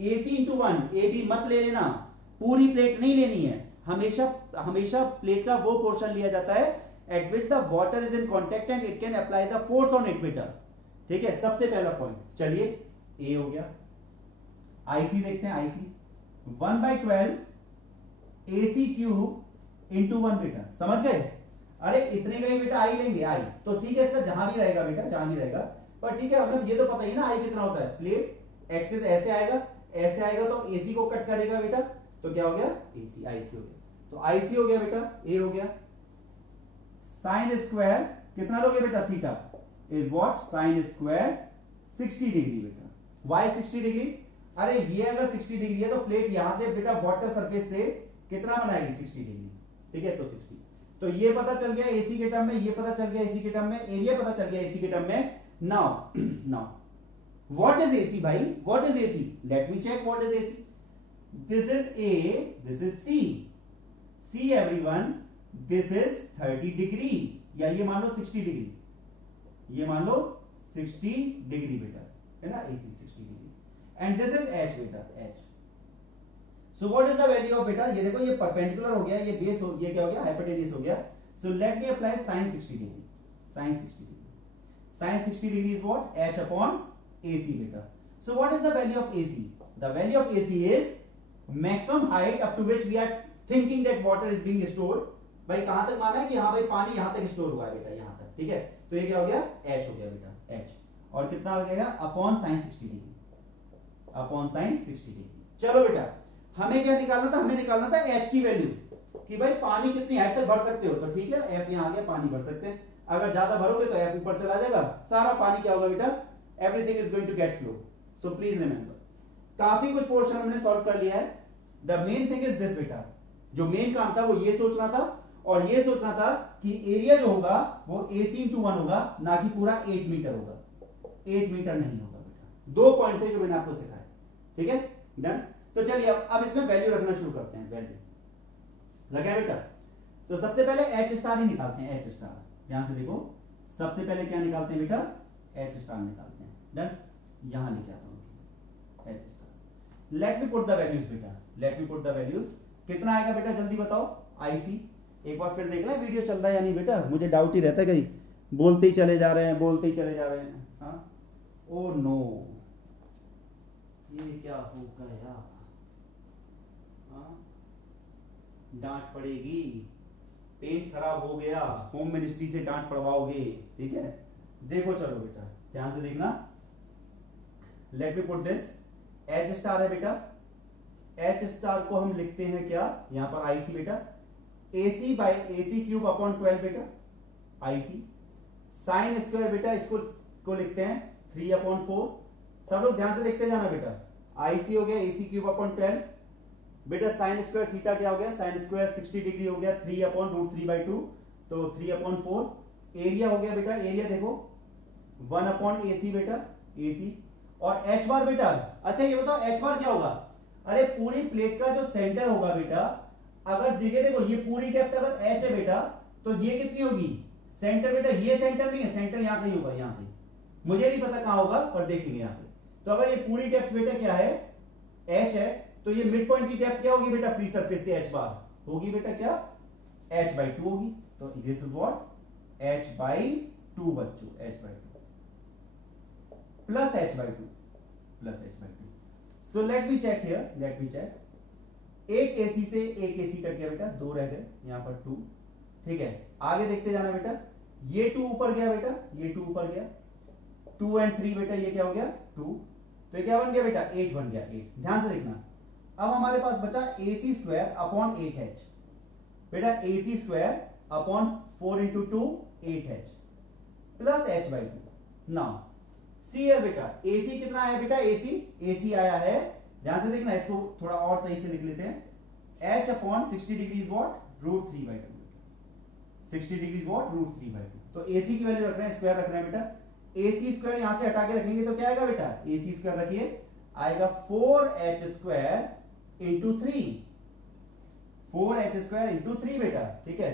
AC into 1. A B मत ले लेना, पूरी प्लेट नहीं लेनी है. हमेशा प्लेट का वो पोर्शन लिया जाता है eight which the water is in contact and it can apply the force on it बेटा. ठीक है, सबसे पहला पॉइंट. चलिए, ए हो गया. आईसी देखते हैं. आईसी 1/12 AC क्यूब इंटू 1 बेटा. समझ गए? अरे इतने का ही बेटा आई लेंगे. आई तो ठीक है, इसका जहां भी रहेगा बेटा, जहां भी रहेगा. पर ठीक है, हमें ये तो पता ही ना आई कितना होता है. प्लेट एक्सिस ऐसे आएगा, ऐसे आएगा, तो एसी को कट करेगा बेटा, तो क्या हो गया? एसी. आईसी हो गया. तो आईसी हो गया बेटा, ए हो गया. साइन स्क्वायर कितना लोगे बेटा? Theta is what? Sine square 60 degree बेटा. Why 60 degree? अरे ये अगर 60 डिग्री है तो प्लेट यहां से बेटा वाटर सरफेस से कितना बनाएगी? 60 डिग्री. ठीक है, तो 60. तो ये पता चल गया एसी के टर्म में, ये पता चल गया एसी के टर्म में, एरिया पता चल गया एसी के टर्म में. नाउ व्हाट इज एसी भाई? What is AC? Let me check what is AC. This is A, this is C. See everyone, this is 30 degree, या ये मान लो 60 डिग्री, ये मान लो 60 डिग्री बेटा, है ना. AC 60 degree. And this is h बेटा, h. So what is the value of बेटा? ये देखो, ये परपेंडिकुलर हो गया, ये बेस हो, ये क्या हो गया? हाइपोटेन्यूज हो गया. So let me apply sin 60 degree. sin 60 degree. sin 60 degree is what? h upon AC बेटा. So what is the value of AC? The value of AC is maximum height up to which we are thinking that water is being stored. भाई कहां तक माना है कि हाँ भाई पानी यहां तक स्टोर हुआ है बेटा, यहां तक. ठीक है, तो ये क्या हो गया? h हो गया बेटा, h. और कितना आ गया? Upon sin 60 degree, upon sin 60 degree. चलो बेटा, हमें क्या निकालना था? हमें निकालना था h की वैल्यू, कि भाई पानी कितनी हाइट तक भर सकते हो. तो ठीक है, f यहां आ गया, पानी भर सकते हैं. अगर ज्यादा भरोगे तो f ऊपर चला जाएगा, सारा पानी क्या होगा बेटा? Everything is going to get flow. So please remember, काफी कुछ पोर्शन हमने सॉल्व कर लिया है. The main thing is this बेटा, जो मेन काम था वो ये सोचना था, और ये सोचना था कि एरिया जो होगा वो AC इंटू 1 होगा, ना कि पूरा 8 मीटर होगा. 8 मीटर नहीं होगा बेटा. 2 पॉइंट थे जो मैंने आपको सिखाए. ठीक है, डन. तो चलिए अब इसमें वैल्यू रखना शुरू करते हैं. वैल्यू रखा है बेटा. तो सबसे पहले H स्टार ही निकालते हैं. H स्टार, ध्यान से देखो, सबसे पहले क्या निकालते हैं बेटा? H स्टार निकालते हैं. डन. यहां लेके आता हूं H star. Let me put the values बेटा, let me put the values. कितना आएगा बेटा जल्दी बताओ? IC. एक बार फिर देख रहे हैं वीडियो चल रहा है या नहीं बेटा, मुझे डाउट ही रहता है, कहीं बोलते ही चले जा रहे हैं, बोलते ही चले जा रहे हैं. हाँ, ओ नो, ये क्या हो गया? हाँ, डांट पड़ेगी. पेंट खराब हो गया, होम मिनिस्ट्री से डांट पड़वाओगे, ठीक है। देखो चलो बेटा ध्यान से देखना, let me put this, H star है बेटा, एच स्टार को हम लिखते हैं क्या, यहां पर आईसी बेटा, AC by AC cube upon 12 बेटा, आईसी साइन स्क्वायर बेटा, इसको लिखते हैं 3 अपॉन 4, सब लोग ध्यान से देखते जाना बेटा, आईसी हो गया AC क्यूब अपॉन 12 बेटा, साइन स्क्वायर थीटा क्या हो गया, साइन स्क्वायर 60 डिग्री हो गया 3 अपॉन रूट 3 बाई 2, तो 3 अपॉन 4, एरिया हो गया बेटा, एरिया देखो 1 अपॉन AC बेटा, AC, और एच बार बेटा, अच्छा ये बताओ एच बार क्या होगा, अरे पूरी प्लेट का जो सेंटर होगा बेटा, अगर देखो ये पूरी डेप्थ अगर एच है बेटा, तो ये कितनी होगी, सेंटर बेटा, ये सेंटर नहीं है, सेंटर यहां कहीं होगा, यहां पे मुझे नहीं पता कहां होगा पर देखेंगे यहां पे, तो अगर ये पूरी डेप्थ बेटा क्या है, एच है, तो ये मिड पॉइंट की डेप्थ क्या होगी बेटा, फ्री सरफेस से एच बार होगी बेटा क्या, एच बाई 2 होगी, तो this is what H by 2 बच्चों, H by 2 plus H by 2 plus H by 2, so let me check here, let me check, एक एसी से एक एसी कट गया बेटा, 2 रह गए यहां पर 2, ठीक है, आगे देखते जाना बेटा, ये 2 ऊपर गया बेटा, ये 2 ऊपर गया, 2 एंड 3 बेटा, ये क्या हो गया 2, तो ये क्या बन गया बेटा 8 बन गया, 8, ध्यान से देखना, अब हमारे पास बचा AC स्क्वायर अपॉन 8H बेटा, AC square upon 4 into 2 8H plus H by 2, now see है बेटा, AC कितना आया बेटा, AC आया है, ध्यान से देखना, इसको थोड़ा और सही से लिख लेते हैं, H upon 60 degree is what root 3 by 2, 60 degree is what root 3 by 2, तो AC की वैल्यू रख रहे हैं, स्क्वायर रख रहे हैं बेटा, AC स्क्वायर यहां से हटा के रखेंगे तो क्या आएगा बेटा, AC स्क्वायर रखिए, आएगा 4H square into 3, 4H square into 3 बेटा, ठीक है,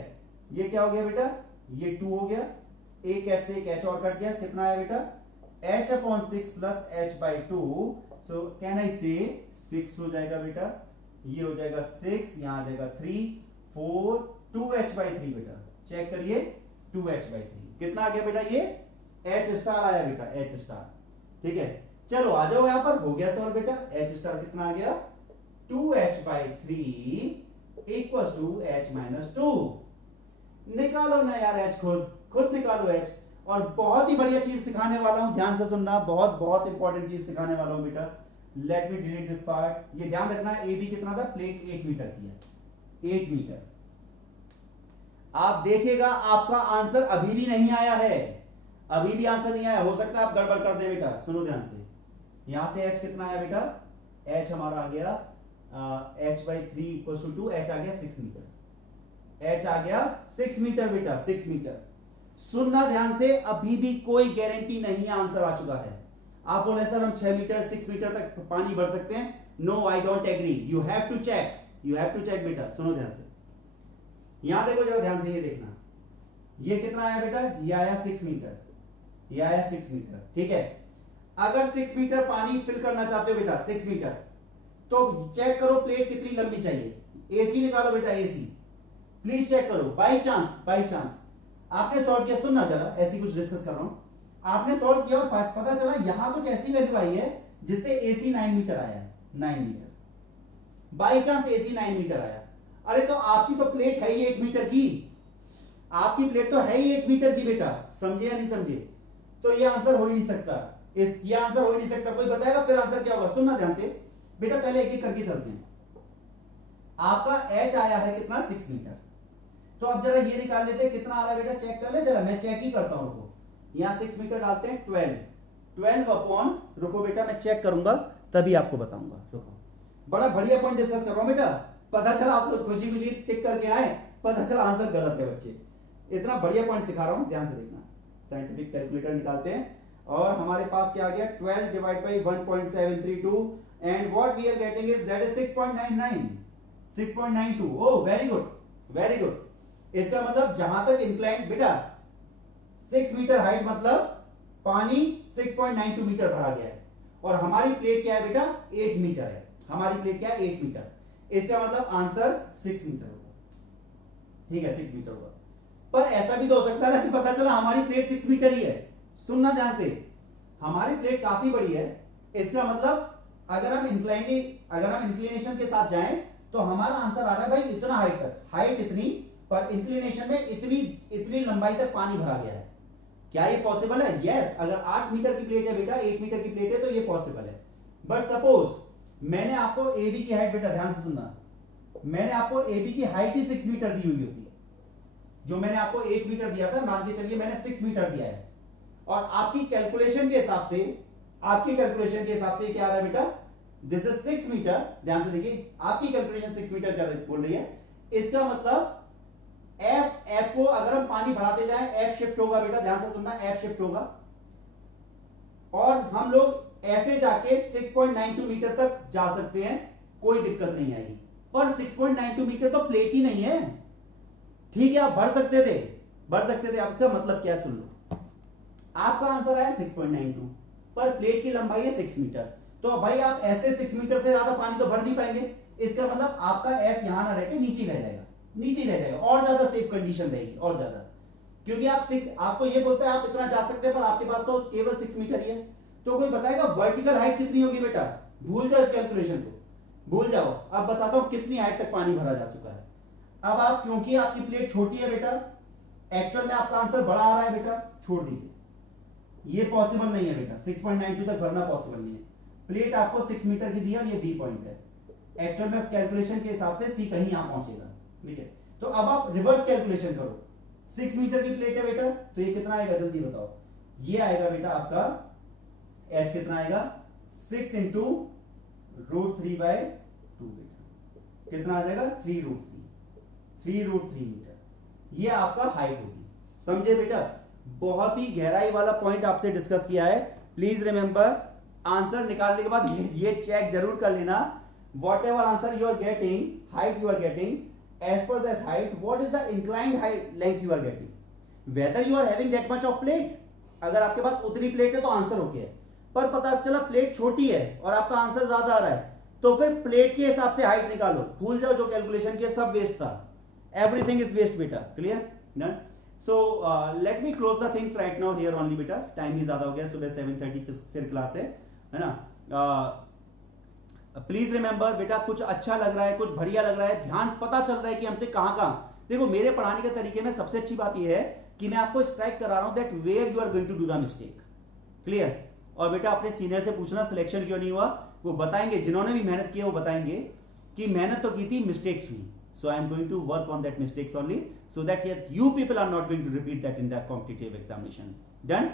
ये क्या हो गया बेटा, ये 2 हो गया, एक H से एक H और कट गया, कितना आया बेटा, H upon 6 plus H by 2, so can I से 6 हो जाएगा बेटा, ये हो जाएगा 6, यहां आ जाएगा 3 4 2H बाई 3 बेटा, चेक करिए 2H बाई 3 कितना आ गया बेटा, ये H स्टार आया बेटा, H स्टार, ठीक है, चलो आ जाओ यहां पर, हो गया सॉल्व बेटा, H स्टार कितना आ गया 2H by 3 equals to H minus 2, निकालो ना यार H, खुद निकालो H, और बहुत ही बढ़िया चीज सिखाने वाला हूं, ध्यान से सुनना, बहुत बहुत इंपॉर्टेंट चीज सिखाने वाला हूं बेटा, let me delete this part, ये ध्यान रखना, AB कितना था, प्लेट 8 मीटर की है, 8 मीटर, आप देखिएगा आपका आंसर अभी भी नहीं आया है, अभी भी आंसर नहीं आया, हो सकता है आप गड़बड़ कर दे बेटा, सुनो ध्यान से, यहां से H कितना आया बेटा, H हमारा आ गया H by 3 equal to 2, H आ गया 6 मीटर, H आ गया 6 मीटर बेटा, 6 मीटर, सुनना ध्यान से, अभी भी कोई गारंटी नहीं है, आंसर आ चुका है, आप बोले सर हम 6 मीटर 6 मीटर तक पानी भर सकते हैं, no I don't agree, you have to check, you have to check बेटा, सुनो ध्यान से, यहां देखो जरा ध्यान से, ये देखना, ये कितना आया बेटा, ये आया 6 मीटर, ये आया 6 मीटर, ठीक है, अगर 6 मीटर पानी फिल करना चाहते हो बेटा, 6 मीटर, तो चेक करो प्लेट कितनी लंबी चाहिए, AC निकालो बेटा, AC प्लीज चेक करो, बाई चांस आपने सॉल्व किया, सुनना जरा, ऐसी कुछ डिस्कस कर रहा हूं, आपने सॉल्व किया और पता चला यहां कुछ ऐसी वैल्यू आई है जिससे AC 9 मीटर आया, 9 metre, by chance AC 9 metre आया, अरे तो आपकी तो प्लेट है ही 8 मीटर की, आपकी प्लेट तो है ही 8 मीटर की बेटा, समझे या नहीं समझे, तो ये आंसर हो ही नहीं सकता, ये आंसर हो ही नहीं सकता, कोई बताएगा फिर आंसर क्या होगा, सुनना ध्यान से बेटा, पहले एक एक करके चलते हैं, आपका H आया है कितना 6 मीटर, तो अब जरा ये निकाल लेते हैं कितना आ रहा है बेटा, चेक कर ले जरा, मैं चेक ही करता हूं, रुको, यहां 6 मीटर डालते हैं 12 अपॉन, रुको बेटा मैं चेक करूंगा तभी आपको बताऊंगा, रुको, बड़ा बढ़िया पॉइंट डिस्कस कर रहा हूं बेटा, पता चला आप तो खुशी खुशी टिक करके आए, पता चला आंसर गलत है बच्चे, इतना बढ़िया पॉइंट सिखा रहा हूं, ध्यान से देखना, साइंटिफिक कैलकुलेटर निकालते हैं, और हमारे पास क्या आ गया, 12 divide by 1.732, and what we are getting is that is 6.99, 6.92, oh very good, इसका मतलब जहां तक इंक्लाइन बेटा 6 मीटर हाइट मतलब पानी 6.92 मीटर भरा गया है, और हमारी प्लेट क्या है बेटा 8 मीटर है, हमारी प्लेट क्या है 8 मीटर, इसका मतलब आंसर 6 मीटर होगा, ठीक है 6 मीटर होगा, पर ऐसा भी तो हो सकता है कि पता चला हमारी प्लेट 6 मीटर ही है, सुनना ध्यान से, हमारी प्लेट काफी बड़ी है, इसका मतलब अगर हम इंक्लिनेशन के साथ जाएं तो हमारा आंसर आ रहा है भाई इतना हाइट तक, हाइट इतनी पर इंक्लिनेशन में इतनी इतनी लंबाई तक पानी भरा गया है। क्या ये पॉसिबल है? यस। अगर 8 मीटर की प्लेट है बेटा, 8 मीटर की प्लेट है तो ये पॉसिबल है। बट सपोज मैंने आपको एबी की हाइट, बेटा ध्यान से सुनना, मैंने आपको एबी की हाइट ही 6 मीटर दी हुई होती है। जो मैंने आपको 8 मीटर दिया था, मान के चलिए मैंने 6 मीटर दिया है, और आपकी कैलकुलेशन के हिसाब से, आपकी कैलकुलेशन के हिसाब से क्या आ रहा है बेटा, दिस इज 6 मीटर। ध्यान से देखिए, आपकी कैलकुलेशन 6 मीटर कर बोल रही है। इसका मतलब एफ को अगर हम पानी बढ़ाते जाएं, एफ शिफ्ट होगा बेटा, ध्यान से सुनना, एफ शिफ्ट होगा, और हम लोग ऐसे जाके 6.92 मीटर तक जा सकते हैं, कोई दिक्कत नहीं आएगी। पर 6.92 मीटर तो प्लेट ही नहीं है, ठीक है, आप बढ़ सकते थे, बढ़ सकते थे। आप इसका मतलब क्या, सुन लो, आपका आंसर आया 6.92, पर प्लेट की लंबाई है 6 मीटर। तो भाई आप ऐसे 6 मीटर से ज्यादा पानी तो भर नहीं पाएंगे। इसका मतलब आपका एफ यहां ना रहकर नीचे रह जाएगा, नीचे रह जाएगा, और ज्यादा सेफ कंडीशन रहेगी, और ज्यादा, क्योंकि आप 6, आपको ये बोलता है आप इतना जा सकते हैं, पर आपके पास तो केवल 6 मीटर ही है। तो कोई बताएगा वर्टिकल हाइट कितनी होगी बेटा? भूल जाओ इस कैलकुलेशन को, भूल जाओ। अब बताता हूं कितनी हाइट तक पानी भरा जा चुका है। अब आप, क्योंकि आपकी प्लेट छोटी है बेटा, एक्चुअल में आपका आंसर बड़ा आ रहा है बेटा, छोड़ दीजिए, ये पॉसिबल नहीं है बेटा, 6.92 तक भरना पॉसिबल नहीं है। प्लेट आपको 6 मीटर की दी है, ये बी पॉइंट है, एक्चुअल में कैलकुलेशन के हिसाब से सी कहीं यहां पहुंचेगा, ठीक है। तो अब आप रिवर्स कैलकुलेशन करो, 6 मीटर की प्लेट है बेटा, तो ये कितना आएगा जल्दी बताओ। ये आएगा बेटा आपका h कितना आएगा, 6 इंटू √3/2 बेटा, कितना आ जाएगा 3√3 मीटर। ये आपका हाइट होगी, समझे बेटा। बहुत ही गहराई वाला पॉइंट आपसे डिस्कस किया है। प्लीज रिमेंबर, आंसर निकालने के बाद ये चेक जरूर कर लेना, whatever answer you are getting, height you are getting, as per that height, what is the inclined height length you are getting, whether you are having that much of plate। अगर आपके पास उतनी plate है तो answer okay है, पर पता चला plate छोटी है और आपका आंसर ज्यादा आ रहा है, तो फिर प्लेट के हिसाब से हाइट निकालो, भूल जाओ जो कैलकुलेशन किया सब वेस्ट था, एवरीथिंग इज वेस्ट बेटा, क्लियर ना। सो let me close the things right now here only बेटा, टाइम भी ज्यादा हो गया, सुबह 7:30 फिर क्लास है ना। प्लीज रिमेंबर बेटा, कुछ अच्छा लग रहा है, कुछ बढ़िया लग रहा है, ध्यान पता चल रहा है कि हमसे कहां कहां, देखो मेरे पढ़ाने के तरीके में सबसे अच्छी बात यह है कि मैं आपको स्ट्राइक करा रहा हूं that where you are going to do the mistake, clear. और बेटा अपने सीनियर से पूछना सिलेक्शन क्यों नहीं हुआ, वो बताएंगे, जिन्होंने भी मेहनत की है वो बताएंगे कि मेहनत तो की थी, मिस्टेक्स हुई। So I am going to work on that mistakes only, so that you people are not going to repeat that in that competitive examination. Done,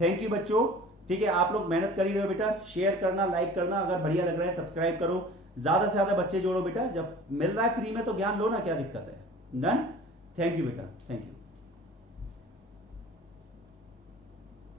thank you बच्चों, ठीक है। आप लोग मेहनत कर ही रहे हो बेटा, शेयर करना, लाइक करना, अगर बढ़िया लग रहा है सब्सक्राइब करो, ज्यादा से ज्यादा बच्चे जोड़ो बेटा, जब मिल रहा है फ्री में तो ज्ञान लो ना, क्या दिक्कत है। डन, थैंक यू बेटा, थैंक यू।